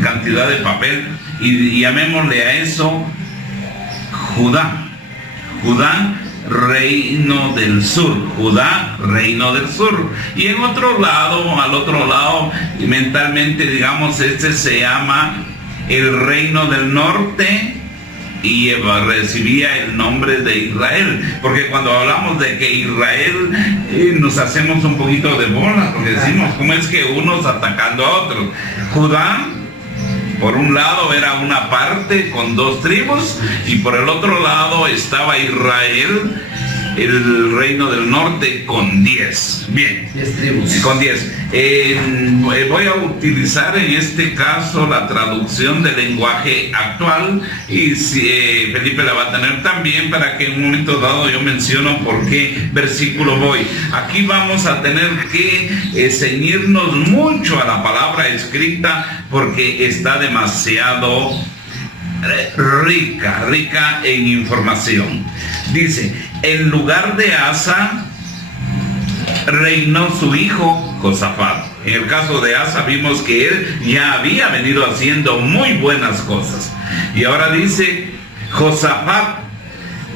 cantidad de papel, y llamémosle a eso Judá. Judá, reino del sur. Judá, reino del sur. Y en otro lado, al otro lado, mentalmente, digamos, este se llama el reino del norte y recibía el nombre de Israel. Porque cuando hablamos de que Israel, nos hacemos un poquito de bola, porque decimos, ¿cómo es que unos atacando a otros? Judá, por un lado era una parte con 2 tribus y por el otro lado estaba Israel, el reino del norte, con 10. Bien, 10 tribus. Con 10. Voy a utilizar en este caso la traducción del lenguaje actual y Felipe la va a tener también, para que en un momento dado yo menciono por qué versículo voy. Aquí vamos a tener que ceñirnos mucho a la palabra escrita porque está demasiado rica en información. Dice: en lugar de Asa reinó su hijo Josafat. En el caso de Asa vimos que él ya había venido haciendo muy buenas cosas. Y ahora dice Josafat,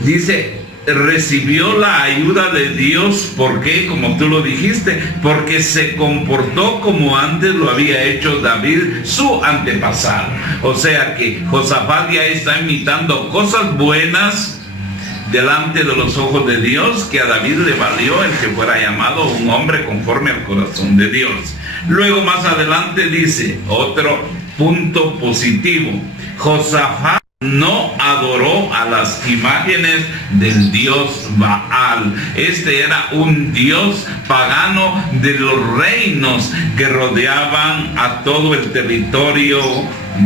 dice, recibió la ayuda de Dios. ¿Por qué? Como tú lo dijiste, porque se comportó como antes lo había hecho David, su antepasado. O sea que Josafat ya está imitando cosas buenas delante de los ojos de Dios, que a David le valió el que fuera llamado un hombre conforme al corazón de Dios. Luego más adelante dice otro punto positivo: Josafat no adoró a las imágenes del dios Baal. Este era un dios pagano de los reinos que rodeaban a todo el territorio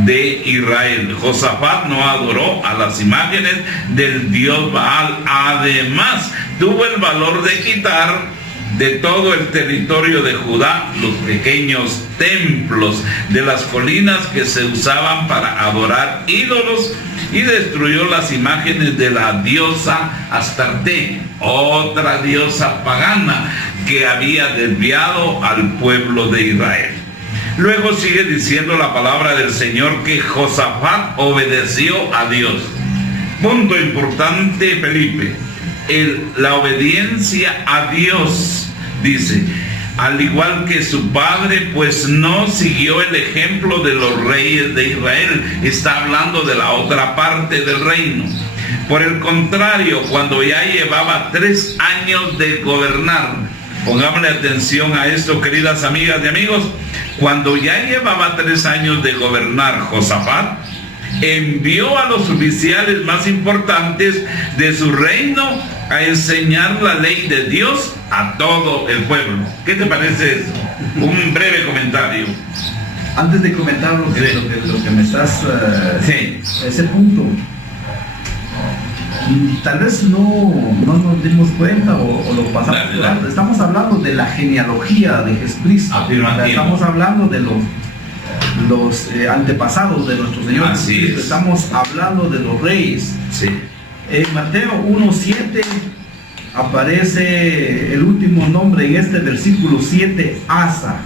de Israel. Josafat no adoró a las imágenes del dios Baal. Además, tuvo el valor de quitar de todo el territorio de Judá los pequeños templos de las colinas que se usaban para adorar ídolos, y destruyó las imágenes de la diosa Astarte, otra diosa pagana que había desviado al pueblo de Israel. Luego sigue diciendo la palabra del Señor que Josafat obedeció a Dios. Punto importante, Felipe. La obediencia a Dios, dice, al igual que su padre, pues no siguió el ejemplo de los reyes de Israel. Está hablando de la otra parte del reino. Por el contrario, cuando ya llevaba 3 años de gobernar, pongámosle atención a esto, queridas amigas y amigos, cuando ya llevaba 3 años de gobernar Josafat, envió a los oficiales más importantes de su reino a enseñar la ley de Dios a todo el pueblo. ¿Qué te parece eso? Un breve comentario. Antes de comentar lo que me estás... Sí. Ese punto, tal vez no nos dimos cuenta o lo pasamos por alto. Estamos hablando de la genealogía de Jesucristo. Afirmativo. Estamos hablando de los antepasados de nuestro Señor Jesucristo. Estamos hablando de los reyes. Sí. En Mateo 1:7 aparece el último nombre en este versículo 7, Asa.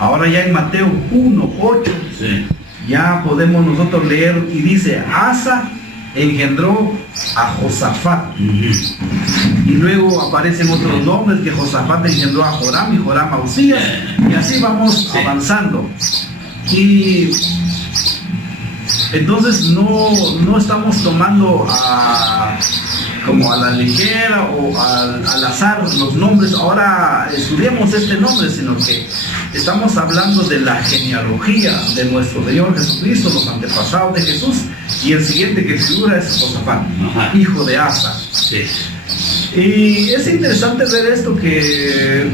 Ahora ya en Mateo 1:8 Sí. ya podemos nosotros leer y dice, Asa engendró a Josafat. Y luego aparecen otros nombres, que Josafat engendró a Joram y Joram a Usías, y así vamos avanzando. Y entonces no estamos tomando como a la ligera o al azar los nombres. Ahora estudiemos este nombre, sino que estamos hablando de la genealogía de nuestro Señor Jesucristo, los antepasados de Jesús, y el siguiente que figura es Josafat, hijo de Asa. Sí. Y es interesante ver esto, que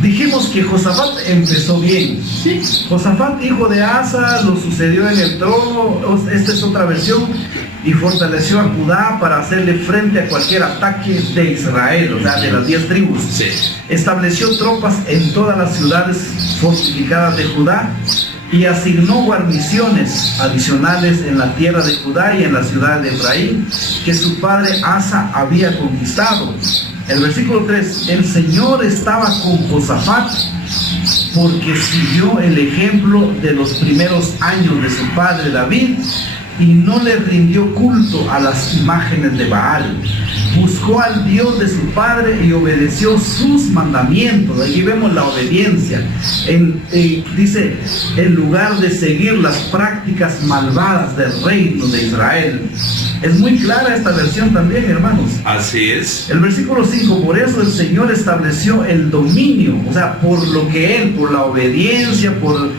dijimos que Josafat empezó bien. Sí. Josafat, hijo de Asa, lo sucedió en el trono, esta es otra versión, y fortaleció a Judá para hacerle frente a cualquier ataque de Israel, o sea, de las 10 tribus. Sí. Estableció tropas en todas las ciudades fortificadas de Judá y asignó guarniciones adicionales en la tierra de Judá y en la ciudad de Efraín, que su padre Asa había conquistado. El versículo 3, el Señor estaba con Josafat porque siguió el ejemplo de los primeros años de su padre David y no le rindió culto a las imágenes de Baal. Buscó al Dios de su padre y obedeció sus mandamientos. Aquí vemos la obediencia. Dice, en lugar de seguir las prácticas malvadas del reino de Israel. Es muy clara esta versión también, hermanos. Así es. El versículo 5, por eso el Señor estableció el dominio, o sea, por lo que Él, por la obediencia, por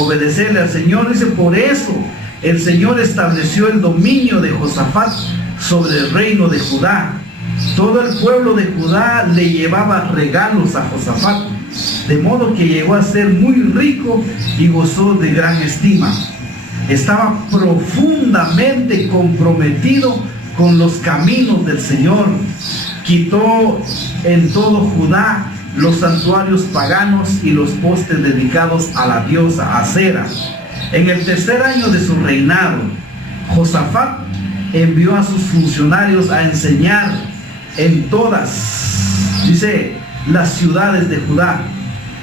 obedecerle al Señor, dice, por eso el Señor estableció el dominio de Josafat sobre el reino de Judá. Todo el pueblo de Judá le llevaba regalos a Josafat, de modo que llegó a ser muy rico y gozó de gran estima. Estaba profundamente comprometido con los caminos del Señor. Quitó en todo Judá los santuarios paganos y los postes dedicados a la diosa Acera. En el 3er año de su reinado, Josafat envió a sus funcionarios a enseñar en todas, dice, las ciudades de Judá.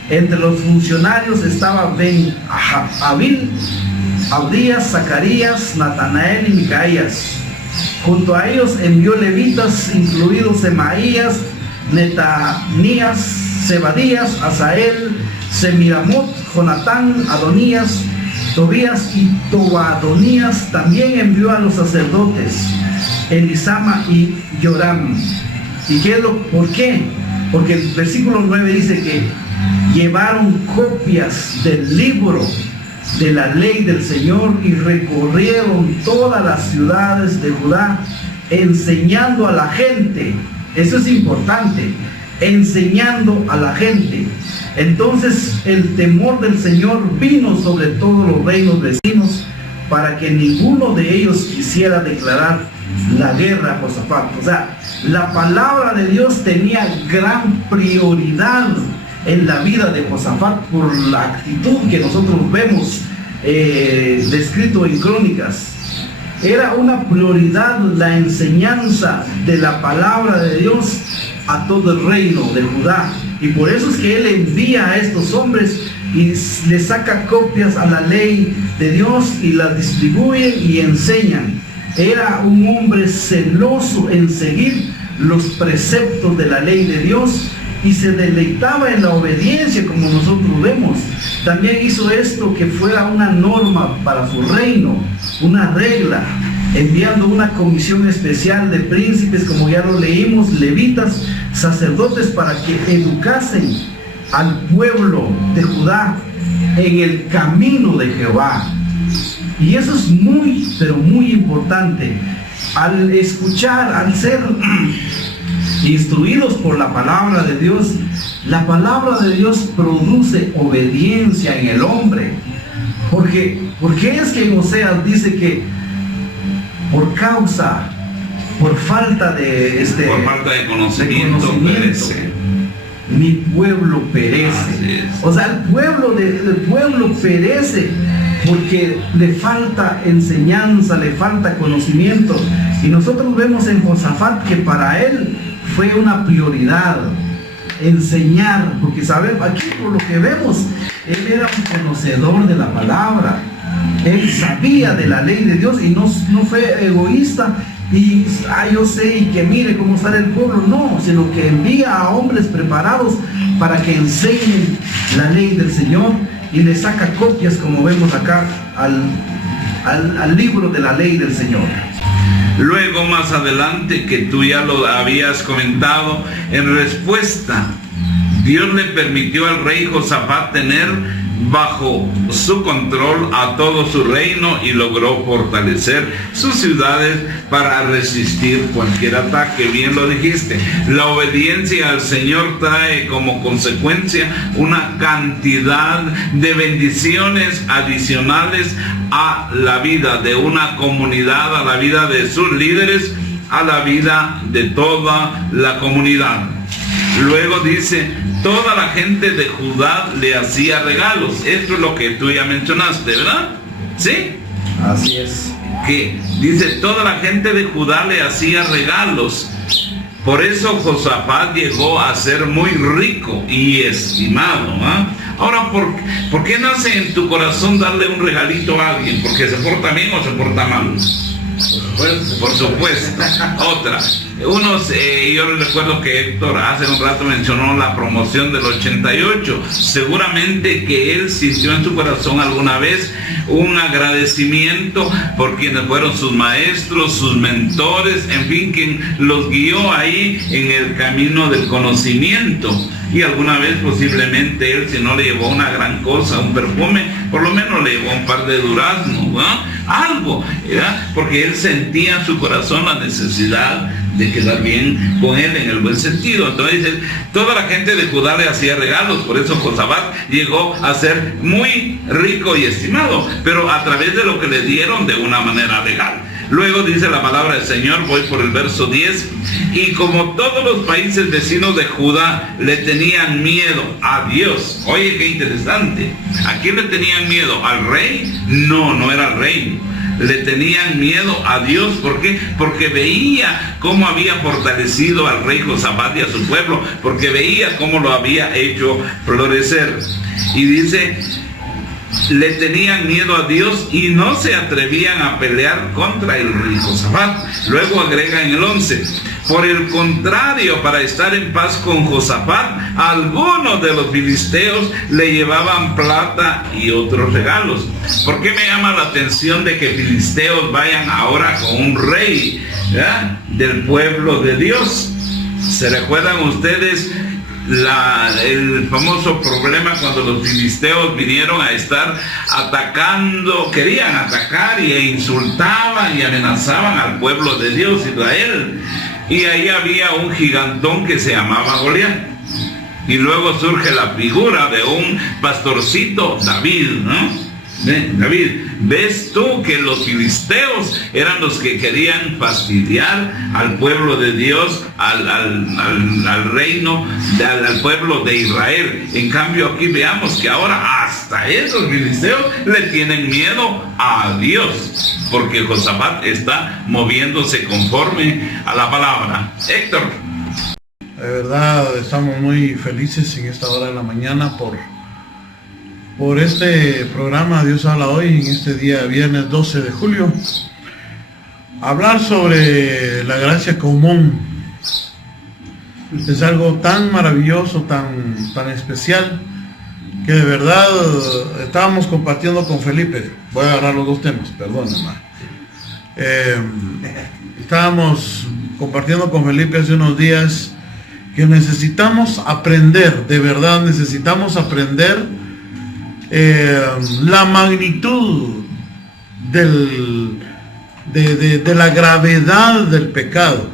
Entre los funcionarios estaba Ben-Abil, Abdías, Zacarías, Natanael y Micaías. Junto a ellos envió levitas, incluidos Semaías, Netanías, Zebadías, Asael, Semiramot, Jonatán, Adonías, Tobías y Tobadonías. También envió a los sacerdotes Elisama y Joram. ¿Y por qué? Porque el versículo 9 dice que llevaron copias del libro de la ley del Señor y recorrieron todas las ciudades de Judá enseñando a la gente. Eso es importante, enseñando a la gente. Entonces el temor del Señor vino sobre todos los reinos vecinos para que ninguno de ellos quisiera declarar la guerra a Josafat. O sea, la palabra de Dios tenía gran prioridad en la vida de Josafat por la actitud que nosotros vemos descrito en Crónicas. Era una prioridad la enseñanza de la palabra de Dios a todo el reino de Judá, y por eso es que él envía a estos hombres y les saca copias a la ley de Dios y las distribuyen y enseñan. Era un hombre celoso en seguir los preceptos de la ley de Dios y se deleitaba en la obediencia, como nosotros vemos. También hizo esto que fuera una norma para su reino, una regla, enviando una comisión especial de príncipes, como ya lo leímos, levitas, sacerdotes, para que educasen al pueblo de Judá en el camino de Jehová. Y eso es muy, pero muy importante. Al escuchar, al ser instruidos por la palabra de Dios, la palabra de Dios produce obediencia en el hombre. Porque es que en Oseas dice que por falta de conocimiento perece. Mi pueblo perece. O sea, el pueblo perece porque le falta enseñanza, le falta conocimiento. Y nosotros vemos en Josafat que para él fue una prioridad enseñar, porque sabemos, aquí por lo que vemos, él era un conocedor de la palabra. Él sabía de la ley de Dios y no fue egoísta y yo sé y que mire cómo está el pueblo, no, sino que envía a hombres preparados para que enseñen la ley del Señor, y le saca copias, como vemos acá, al libro de la ley del Señor. Luego, más adelante, que tú ya lo habías comentado, en respuesta, Dios le permitió al rey Josafat tener bajo su control a todo su reino y logró fortalecer sus ciudades para resistir cualquier ataque. Bien lo dijiste, la obediencia al Señor trae como consecuencia una cantidad de bendiciones adicionales a la vida de una comunidad, a la vida de sus líderes, a la vida de toda la comunidad. Luego dice, toda la gente de Judá le hacía regalos. Esto es lo que tú ya mencionaste, ¿verdad? ¿Sí? Así es. Que dice, toda la gente de Judá le hacía regalos. Por eso Josafat llegó a ser muy rico y estimado, ¿eh? Ahora, ¿por qué nace en tu corazón darle un regalito a alguien? ¿Porque se porta bien o se porta mal? Por supuesto. Otra. Yo recuerdo que Héctor hace un rato mencionó la promoción del 88. Seguramente que él sintió en su corazón alguna vez un agradecimiento por quienes fueron sus maestros, sus mentores, en fin, quien los guió ahí en el camino del conocimiento. Y alguna vez posiblemente él, si no le llevó una gran cosa, un perfume, por lo menos le llevó un par de duraznos, ¿no? Algo, ¿verdad? Porque él sentía en su corazón la necesidad de quedar bien con él en el buen sentido. Entonces, toda la gente de Judá le hacía regalos, por eso Josafat llegó a ser muy rico y estimado, pero a través de lo que le dieron de una manera legal. Luego dice la palabra del Señor, voy por el verso 10, y como todos los países vecinos de Judá le tenían miedo a Dios. Oye, qué interesante. ¿A quién le tenían miedo? ¿Al rey? No era el rey. Le tenían miedo a Dios. ¿Por qué? Porque veía cómo había fortalecido al rey Josafat y a su pueblo, porque veía cómo lo había hecho florecer. Y dice, le tenían miedo a Dios y no se atrevían a pelear contra el rey Josafat. Luego agrega en el 11, por el contrario, para estar en paz con Josafat, algunos de los filisteos le llevaban plata y otros regalos. ¿Por qué me llama la atención de que filisteos vayan ahora con un rey, ¿ya?, del pueblo de Dios? ¿Se recuerdan ustedes el famoso problema cuando los filisteos vinieron a estar atacando, querían atacar e insultaban y amenazaban al pueblo de Dios, Israel? Y ahí había un gigantón que se llamaba Goliat. Y luego surge la figura de un pastorcito, David, ¿no? David, ¿ves tú que los filisteos eran los que querían fastidiar al pueblo de Dios, al reino, al pueblo de Israel? En cambio aquí veamos que ahora hasta esos filisteos le tienen miedo a Dios, porque Josafat está moviéndose conforme a la palabra. Héctor. De verdad estamos muy felices en esta hora de la mañana por este programa Dios habla hoy, en este día viernes 12 de julio. Hablar sobre la gracia común. Es algo tan maravilloso, tan especial, que de verdad estábamos compartiendo con Felipe. Voy a agarrar los dos temas, perdón, hermano. Estábamos compartiendo con Felipe hace unos días que necesitamos aprender, de verdad necesitamos aprender la magnitud de la gravedad del pecado.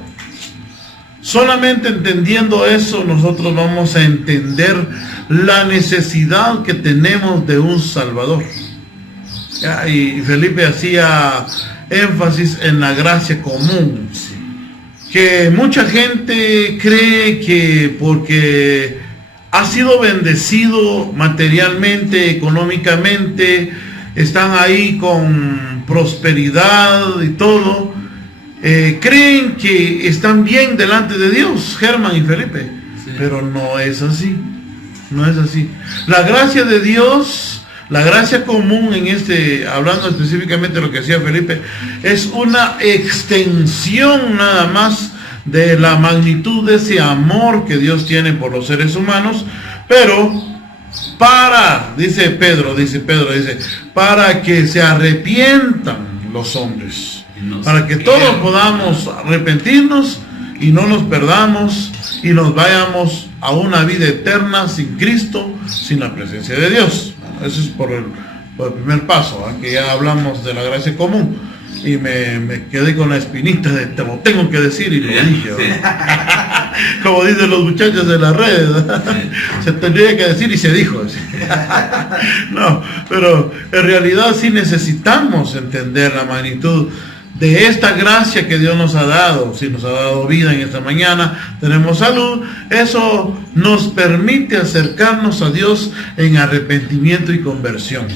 Solamente entendiendo eso nosotros vamos a entender la necesidad que tenemos de un Salvador. ¿Ya? Y Felipe hacía énfasis en la gracia común, que mucha gente cree que porque ha sido bendecido materialmente, económicamente, están ahí con prosperidad y todo, creen que están bien delante de Dios, Germán y Felipe, sí. Pero no es así, no es así. La gracia de Dios, la gracia común hablando específicamente de lo que decía Felipe, es una extensión nada más de la magnitud de ese amor que Dios tiene por los seres humanos, pero dice Pedro, para que se arrepientan los hombres, para que todos podamos arrepentirnos y no nos perdamos y nos vayamos a una vida eterna sin Cristo, sin la presencia de Dios. Eso es por el primer paso, que ya hablamos de la gracia común. Y me quedé con la espinita de te lo tengo que decir y lo dije. Sí. Como dicen los muchachos de las redes, se tendría que decir y se dijo. No, pero en realidad sí necesitamos entender la magnitud de esta gracia que Dios nos ha dado. Si nos ha dado vida en esta mañana, tenemos salud, eso nos permite acercarnos a Dios en arrepentimiento y conversión.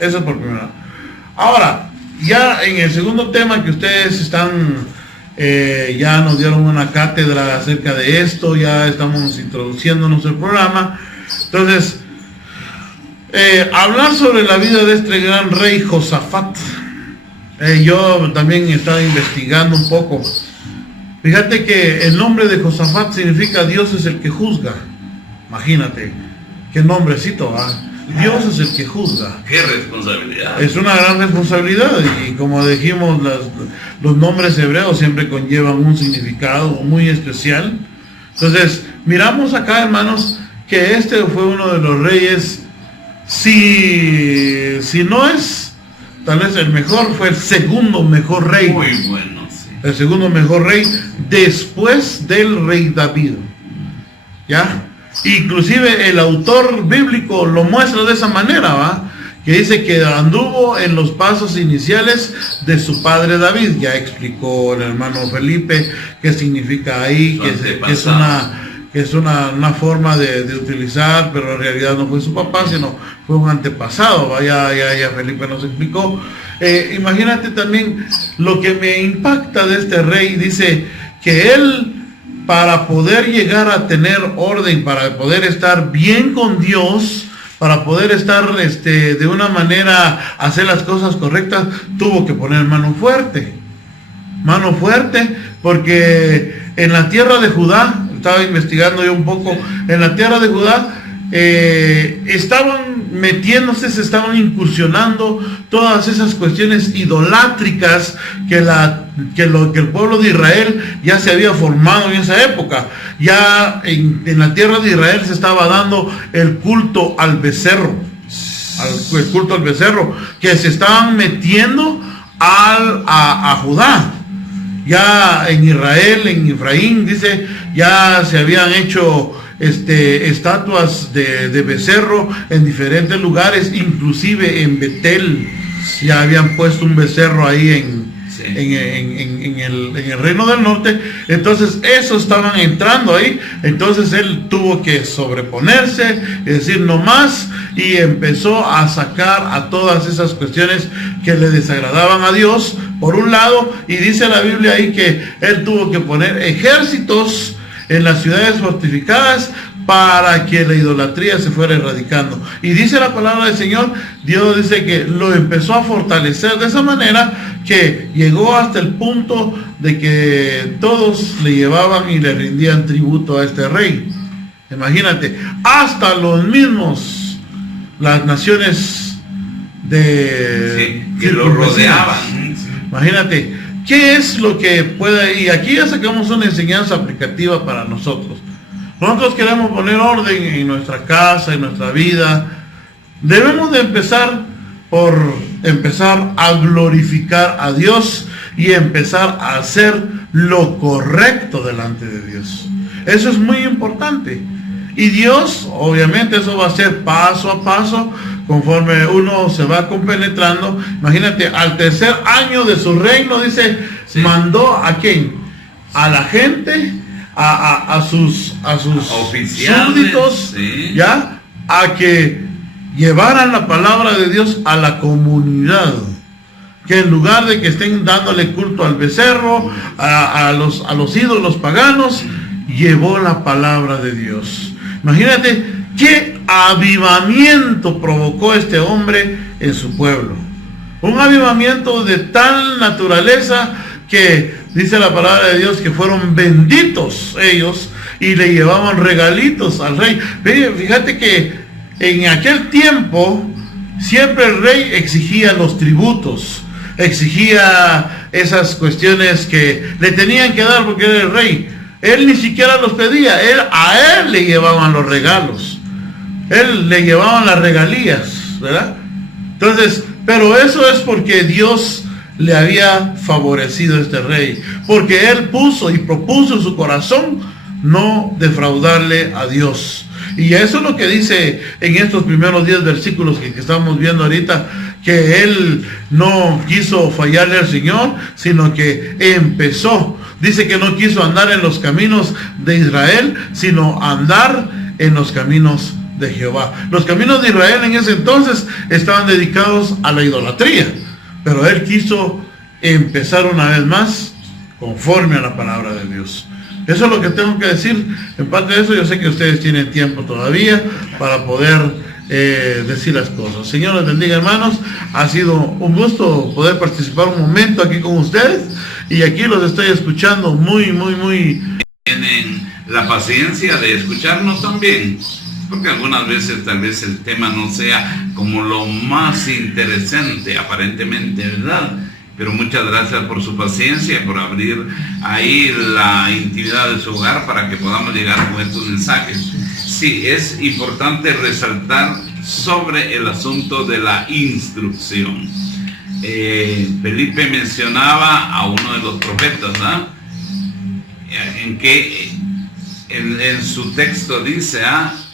Eso por primera. Ahora, ya en el segundo tema que ustedes están, ya nos dieron una cátedra acerca de esto, ya estamos introduciéndonos al programa. Entonces, hablar sobre la vida de este gran rey Josafat. Yo también estaba investigando un poco. Fíjate que el nombre de Josafat significa Dios es el que juzga. Imagínate, qué nombrecito, ¿ah? Dios es el que juzga. ¡Qué responsabilidad! Es una gran responsabilidad y como dijimos, los nombres hebreos siempre conllevan un significado muy especial. Entonces, miramos acá, hermanos, que este fue uno de los reyes, si no es tal vez el mejor, fue el segundo mejor rey. Muy bueno, sí. El segundo mejor rey después del rey David. ¿Ya? Inclusive el autor bíblico lo muestra de esa manera, ¿va? Que dice que anduvo en los pasos iniciales de su padre David. Ya explicó el hermano Felipe qué significa ahí, que es una forma de utilizar, pero en realidad no fue su papá, sino fue un antepasado. Ya Felipe nos explicó. Imagínate también lo que me impacta de este rey. Dice que él, para poder llegar a tener orden, para poder estar bien con Dios, para poder estar de una manera, hacer las cosas correctas, tuvo que poner mano fuerte, porque en la tierra de Judá, estaba investigando yo un poco, en la tierra de Judá, estaban metiéndose, se estaban incursionando todas esas cuestiones idolátricas que el pueblo de Israel ya se había formado en esa época. Ya en la tierra de Israel se estaba dando el culto al becerro, que se estaban metiendo a Judá. Ya en Israel, en Efraín, dice, ya se habían hecho estatuas de becerro en diferentes lugares, inclusive en Betel ya habían puesto un becerro ahí en el reino del norte. Entonces esos estaban entrando ahí. Entonces él tuvo que sobreponerse, es decir, no más, y empezó a sacar a todas esas cuestiones que le desagradaban a Dios por un lado, y dice la Biblia ahí que él tuvo que poner ejércitos en las ciudades fortificadas para que la idolatría se fuera erradicando. Y dice la palabra del Señor, Dios dice que lo empezó a fortalecer de esa manera que llegó hasta el punto de que todos le llevaban y le rendían tributo a este rey. Imagínate, hasta los mismos, las naciones de que lo rodeaban. Imagínate, ¿qué es lo que puede? Y aquí ya sacamos una enseñanza aplicativa para nosotros. Nosotros queremos poner orden en nuestra casa, en nuestra vida. Debemos de empezar por empezar a glorificar a Dios y empezar a hacer lo correcto delante de Dios. Eso es muy importante. Y Dios, obviamente, eso va a ser paso a paso, conforme uno se va compenetrando. Imagínate, al tercer año de su reino, dice, sí, mandó ¿a quién? A la gente, a sus oficiales, súbditos, sí, ya, a que llevaran la palabra de Dios a la comunidad. Que en lugar de que estén dándole culto al becerro, a los ídolos paganos, llevó la palabra de Dios. Imagínate qué avivamiento provocó este hombre en su pueblo. Un avivamiento de tal naturaleza que dice la palabra de Dios que fueron benditos ellos y le llevaban regalitos al rey. Fíjate que en aquel tiempo siempre el rey exigía los tributos, exigía esas cuestiones que le tenían que dar porque era el rey. Él ni siquiera los pedía, a él le llevaban los regalos, él le llevaban las regalías, ¿verdad? Entonces, pero eso es porque Dios le había favorecido a este rey, porque él puso y propuso en su corazón no defraudarle a Dios. Y eso es lo que dice en estos primeros 10 versículos que estamos viendo ahorita, que él no quiso fallarle al Señor, sino que empezó. Dice que no quiso andar en los caminos de Israel, sino andar en los caminos de Jehová. Los caminos de Israel en ese entonces estaban dedicados a la idolatría, pero él quiso empezar una vez más conforme a la palabra de Dios. Eso es lo que tengo que decir. En parte de eso, yo sé que ustedes tienen tiempo todavía para poder decir las cosas. Señor les bendiga, hermanos. Ha sido un gusto poder participar un momento aquí con ustedes, y aquí los estoy escuchando muy tienen la paciencia de escucharnos también, porque algunas veces tal vez el tema no sea como lo más interesante aparentemente, ¿verdad? Pero muchas gracias por su paciencia, por abrir ahí la intimidad de su hogar para que podamos llegar con estos mensajes. Sí, es importante resaltar sobre el asunto de la instrucción. Felipe mencionaba a uno de los profetas, ¿ah? En que en su texto dice,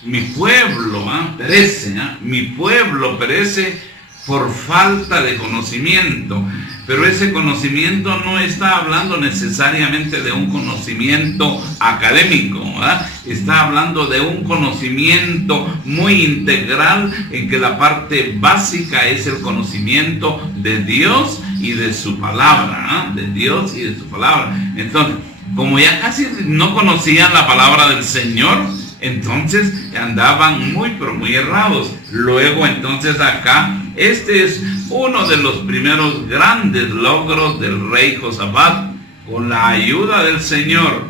mi pueblo perece, mi pueblo perece por falta de conocimiento. Pero ese conocimiento no está hablando necesariamente de un conocimiento académico, ¿verdad? Está hablando de un conocimiento muy integral, en que la parte básica es el conocimiento de Dios y de su palabra, de Dios y de su palabra. Entonces, como ya casi no conocían la palabra del Señor, entonces andaban muy errados. Luego entonces acá, este es uno de los primeros grandes logros del rey Josafat, con la ayuda del Señor,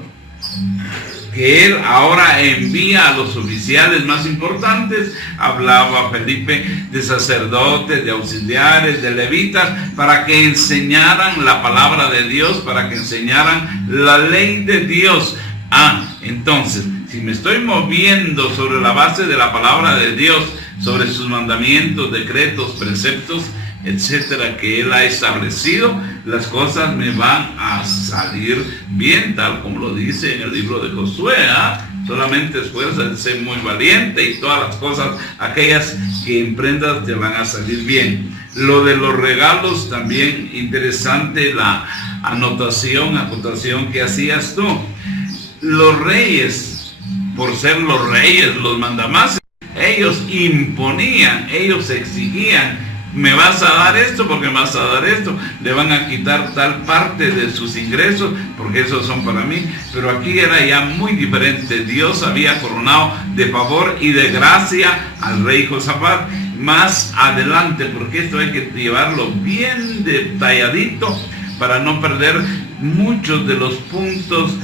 que él ahora envía a los oficiales más importantes. Hablaba Felipe de sacerdotes, de auxiliares, de levitas, para que enseñaran la palabra de Dios, para que enseñaran la ley de Dios. Entonces, si me estoy moviendo sobre la base de la palabra de Dios, sobre sus mandamientos, decretos, preceptos, etcétera, que él ha establecido, las cosas me van a salir bien, tal como lo dice en el libro de Josué. Solamente esfuérzate, sé muy valiente, y todas las cosas, aquellas que emprendas, te van a salir bien. Lo de los regalos, también interesante la acotación que hacías tú. Los reyes, por ser los reyes, los mandamases, ellos imponían, ellos exigían me vas a dar esto porque me vas a dar esto, le van a quitar tal parte de sus ingresos porque esos son para mí. Pero aquí era ya muy diferente. Dios había coronado de favor y de gracia al rey Josafat. Más adelante, porque esto hay que llevarlo bien detalladito para no perder muchos de los puntos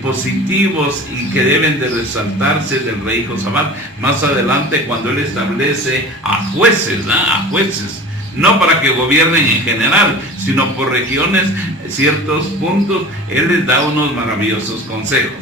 positivos y que deben de resaltarse del rey Josafat más adelante, cuando él establece a jueces, no para que gobiernen en general, sino por regiones, ciertos puntos. Él les da unos maravillosos consejos.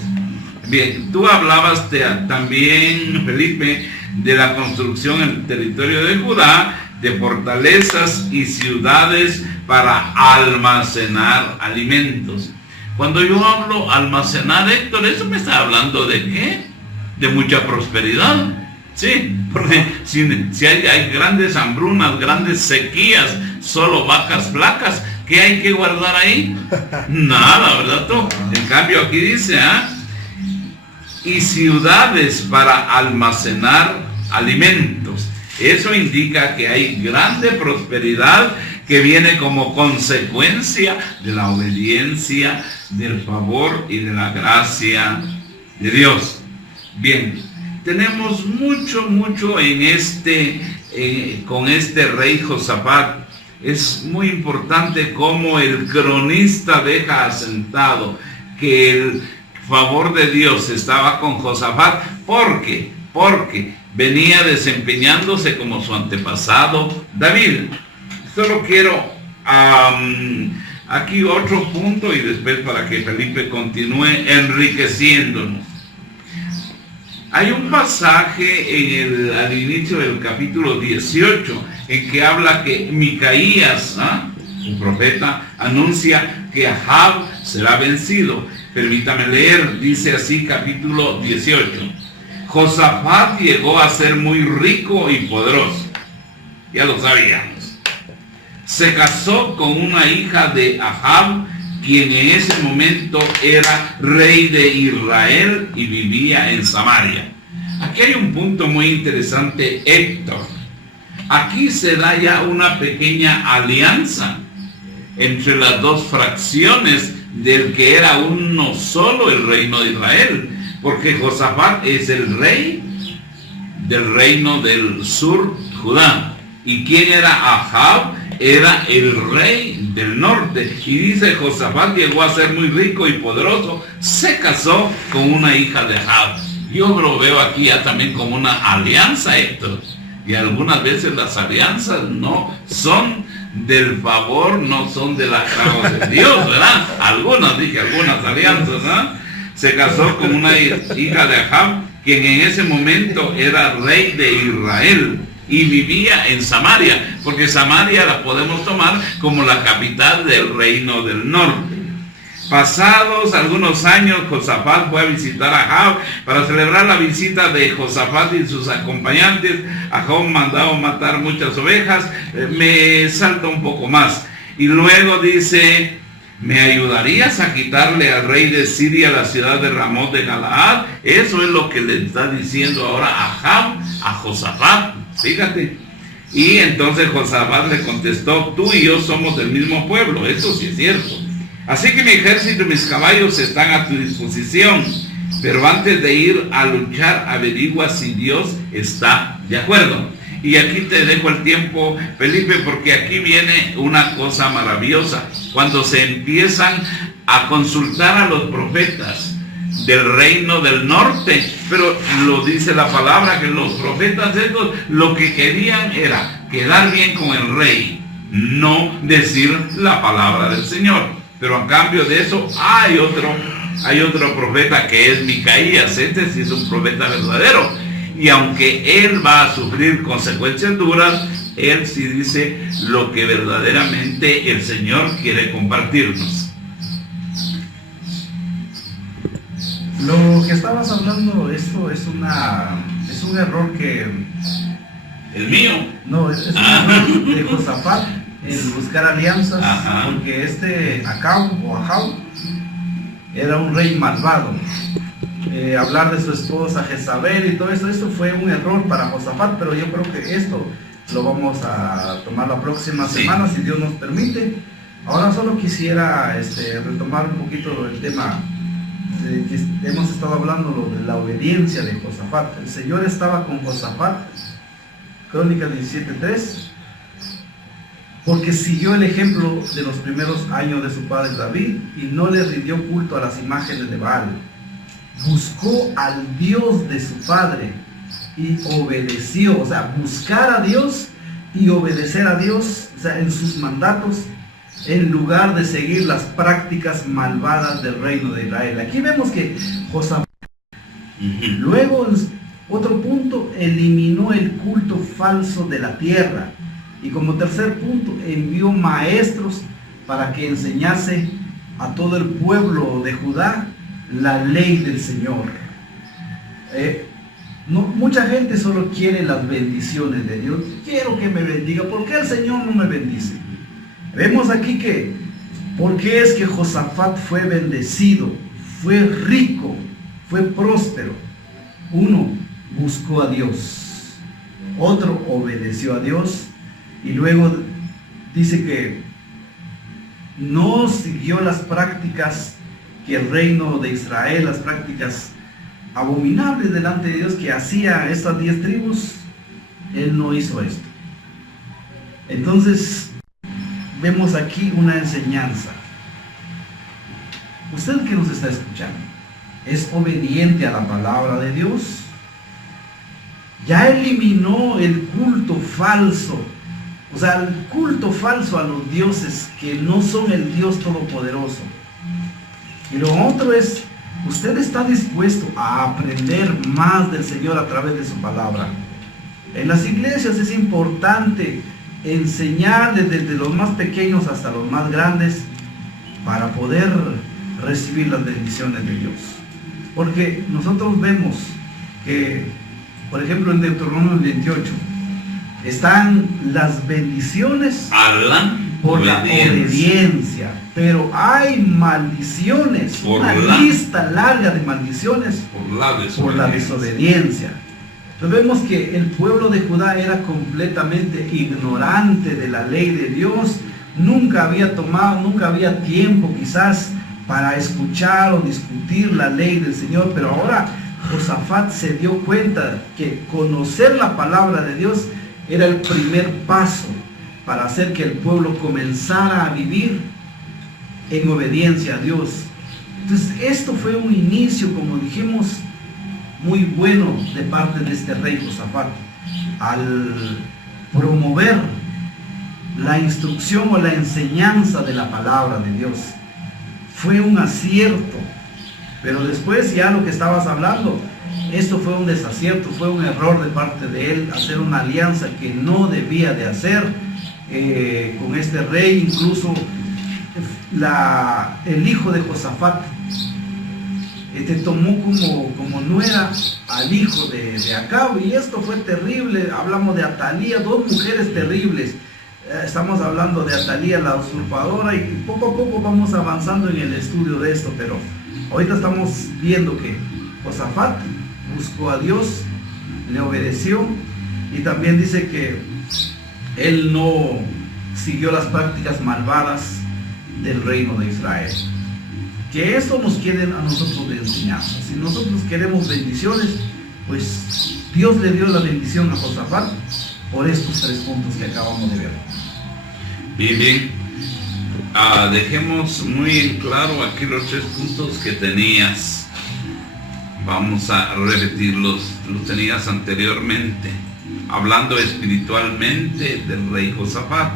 Bien, tú hablabas también, Felipe, de la construcción en el territorio de Judá, de fortalezas y ciudades para almacenar alimentos. Cuando yo hablo almacenar, Héctor, ¿eso me está hablando de qué? De mucha prosperidad. Sí, porque si hay grandes hambrunas, grandes sequías, solo vacas flacas, ¿qué hay que guardar ahí? Nada, ¿verdad tú? En cambio aquí dice, y ciudades para almacenar alimentos. Eso indica que hay grande prosperidad que viene como consecuencia de la obediencia, del favor y de la gracia de Dios. Bien, tenemos mucho en con este rey Josafat. Es muy importante cómo el cronista deja asentado que el favor de Dios estaba con Josafat, porque venía desempeñándose como su antepasado David. Solo quiero aquí otro punto y después para que Felipe continúe enriqueciéndonos. Hay un pasaje al inicio del capítulo 18 en que habla que Micaías, un profeta, anuncia que Ahab será vencido. Permítame leer, dice así capítulo 18. Josafat llegó a ser muy rico y poderoso. Ya lo sabíamos. Se casó con una hija de Ahab, quien en ese momento era rey de Israel y vivía en Samaria. Aquí hay un punto muy interesante, Héctor. Aquí se da ya una pequeña alianza entre las dos fracciones del que era uno solo el reino de Israel, porque Josafat es el rey del reino del sur, Judá. ¿Y quién era Ahab? Era el rey del norte. Y dice, Josafat llegó a ser muy rico y poderoso, se casó con una hija de Ahab. Yo lo veo aquí ya también como una alianza, Héctor. Y algunas veces las alianzas no son del favor, no son de la gracia de Dios, ¿verdad? Algunas alianzas, Se casó con una hija de Ahab, quien en ese momento era rey de Israel y vivía en Samaria, porque Samaria la podemos tomar como la capital del reino del norte. Pasados algunos años, Josafat fue a visitar a Ahab para celebrar la visita de Josafat y sus acompañantes. Ahab mandó matar muchas ovejas. Me salta un poco más. Y luego dice, ¿me ayudarías a quitarle al rey de Siria la ciudad de Ramot de Galaad? Eso es lo que le está diciendo ahora Ahab a Josafat. Fíjate. Y entonces Josafat le contestó, tú y yo somos del mismo pueblo. Eso sí es cierto. Así que mi ejército y mis caballos están a tu disposición, pero antes de ir a luchar, averigua si Dios está de acuerdo. Y aquí te dejo el tiempo, Felipe, porque aquí viene una cosa maravillosa. Cuando se empiezan a consultar a los profetas del reino del norte, pero lo dice la palabra, que los profetas estos lo que querían era quedar bien con el rey, no decir la palabra del Señor. Pero a cambio de eso hay otro profeta que es Micaías. Este sí es un profeta verdadero. Y aunque él va a sufrir consecuencias duras, él sí dice lo que verdaderamente el Señor quiere compartirnos. Lo que estabas hablando, esto es un error que... ¿El mío? No, es un error de Josafat. En buscar alianzas, porque Ahab era un rey malvado. Hablar de su esposa Jezabel y todo esto fue un error para Josafat, pero yo creo que esto lo vamos a tomar la próxima semana, si Dios nos permite. Ahora solo quisiera retomar un poquito el tema que hemos estado hablando, de la obediencia de Josafat. El Señor estaba con Josafat, Crónicas 17:3, porque siguió el ejemplo de los primeros años de su padre David y no le rindió culto a las imágenes de Baal. Buscó al Dios de su padre y obedeció. O sea, buscar a Dios y obedecer a Dios, o sea, en sus mandatos, en lugar de seguir las prácticas malvadas del reino de Israel. Aquí vemos que Josafat, luego, otro punto, eliminó el culto falso de la tierra. Y como tercer punto, envió maestros para que enseñase a todo el pueblo de Judá la ley del Señor. Mucha gente solo quiere las bendiciones de Dios. Quiero que me bendiga. ¿Por qué el Señor no me bendice? Vemos aquí que, ¿por qué es que Josafat fue bendecido? Fue rico, fue próspero. Uno, buscó a Dios. Otro, obedeció a Dios. Y luego dice que no siguió las prácticas que el reino de Israel, las prácticas abominables delante de Dios que hacía estas 10 tribus. Él no hizo esto. Entonces vemos aquí una enseñanza. Usted que nos está escuchando, ¿es obediente a la palabra de Dios? Ya eliminó el culto falso, o sea, el culto falso a los dioses que no son el Dios Todopoderoso. Y lo otro es, usted está dispuesto a aprender más del Señor a través de su palabra. En las iglesias es importante enseñarles desde los más pequeños hasta los más grandes para poder recibir las bendiciones de Dios. Porque nosotros vemos que, por ejemplo, en Deuteronomio 28 están las bendiciones por la obediencia, pero hay maldiciones, una lista larga de maldiciones por la desobediencia. Entonces vemos que el pueblo de Judá era completamente ignorante de la ley de Dios. Nunca había tiempo quizás para escuchar o discutir la ley del Señor, pero ahora Josafat se dio cuenta que conocer la palabra de Dios era el primer paso para hacer que el pueblo comenzara a vivir en obediencia a Dios. Entonces esto fue un inicio, como dijimos, muy bueno de parte de este rey Josafat, al promover la instrucción o la enseñanza de la palabra de Dios. Fue un acierto, pero después ya lo que estabas hablando, esto fue un desacierto, fue un error de parte de él, hacer una alianza que no debía de hacer con este rey. Incluso el hijo de Josafat tomó como nuera al hijo de Acab, y esto fue terrible. Hablamos de Atalía, 2 mujeres terribles. Estamos hablando de Atalía, la usurpadora, y poco a poco vamos avanzando en el estudio de esto, pero ahorita estamos viendo que Josafat buscó a Dios, le obedeció, y también dice que él no siguió las prácticas malvadas del reino de Israel. Que esto nos quede a nosotros de enseñanza. Si nosotros queremos bendiciones, pues Dios le dio la bendición a Josafat por estos 3 puntos que acabamos de ver. Bien. Dejemos muy claro aquí los 3 puntos que tenías. Vamos a repetirlos. Los tenías anteriormente, hablando espiritualmente del rey Josafat.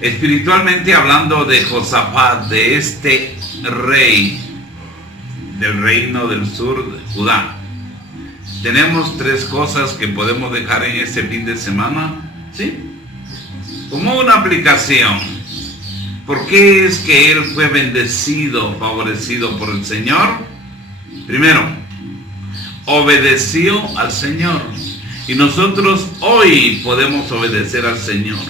Espiritualmente hablando de Josafat, de este rey del reino del sur de Judá, tenemos 3 cosas que podemos dejar en este fin de semana, ¿sí? Como una aplicación. ¿Por qué es que él fue bendecido, favorecido por el Señor? Primero, obedeció al Señor. Y nosotros hoy podemos obedecer al Señor.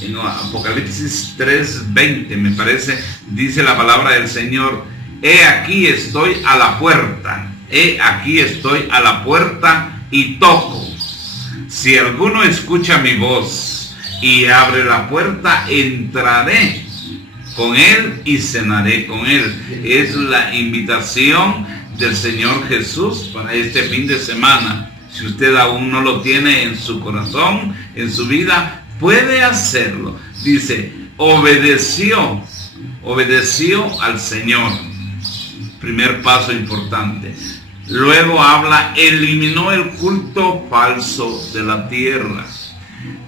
En Apocalipsis 3:20, me parece, dice la palabra del Señor: he aquí estoy a la puerta, he aquí estoy a la puerta y toco. si alguno escucha mi voz y abre la puerta, entraré con él y cenaré con él. Es la invitación del Señor Jesús para este fin de semana. Si usted aún no lo tiene en su corazón, en su vida, puede hacerlo. Dice, obedeció al Señor. Primer paso importante. Luego habla, eliminó el culto falso de la tierra.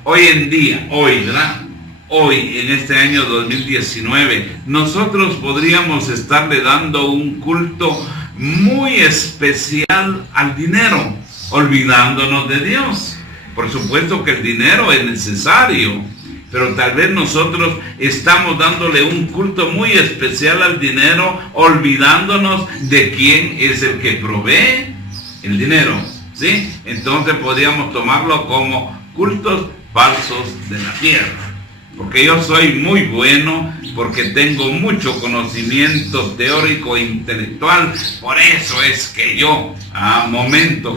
Hoy en día, ¿verdad? Hoy, en este año 2019, nosotros podríamos estarle dando un culto muy especial al dinero, olvidándonos de Dios. Por supuesto que el dinero es necesario, pero tal vez nosotros estamos dándole un culto muy especial al dinero, olvidándonos de quién es el que provee el dinero, ¿sí? Entonces podríamos tomarlo como cultos falsos de la tierra. Porque yo soy muy bueno, porque tengo mucho conocimiento teórico e intelectual, por eso es que yo,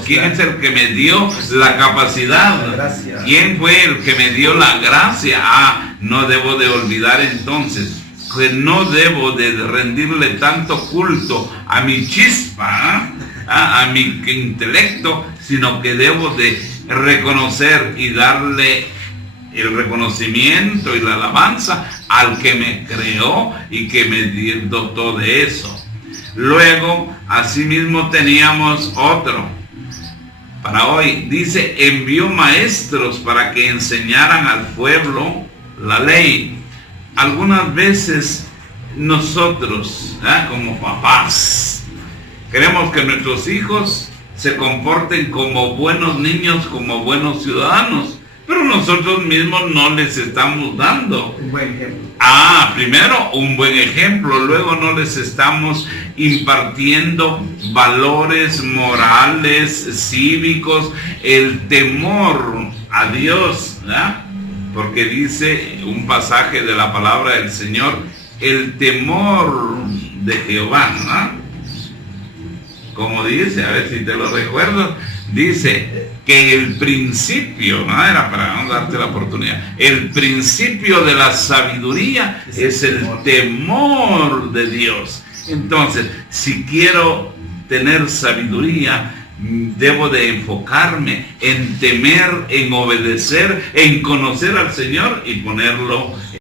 ¿quién es el que me dio la capacidad? Gracias. ¿Quién fue el que me dio la gracia? No debo de olvidar entonces que no debo de rendirle tanto culto a mi chispa, a mi intelecto, sino que debo de reconocer y darle el reconocimiento y la alabanza al que me creó y que me dotó de eso. Luego, asimismo teníamos otro. Para hoy, dice, envió maestros para que enseñaran al pueblo la ley. Algunas veces nosotros, como papás, queremos que nuestros hijos se comporten como buenos niños, como buenos ciudadanos, pero nosotros mismos no les estamos dando Un buen ejemplo. primero un buen ejemplo, luego no les estamos impartiendo valores morales, cívicos, el temor a Dios, ¿verdad? Porque dice un pasaje de la palabra del Señor, el temor de Jehová, ¿no? Como dice, a ver si te lo recuerdo, dice que el principio, no era para no darte la oportunidad, el principio de la sabiduría es el temor de Dios. Entonces, si quiero tener sabiduría, debo de enfocarme en temer, en obedecer, en conocer al Señor y ponerlo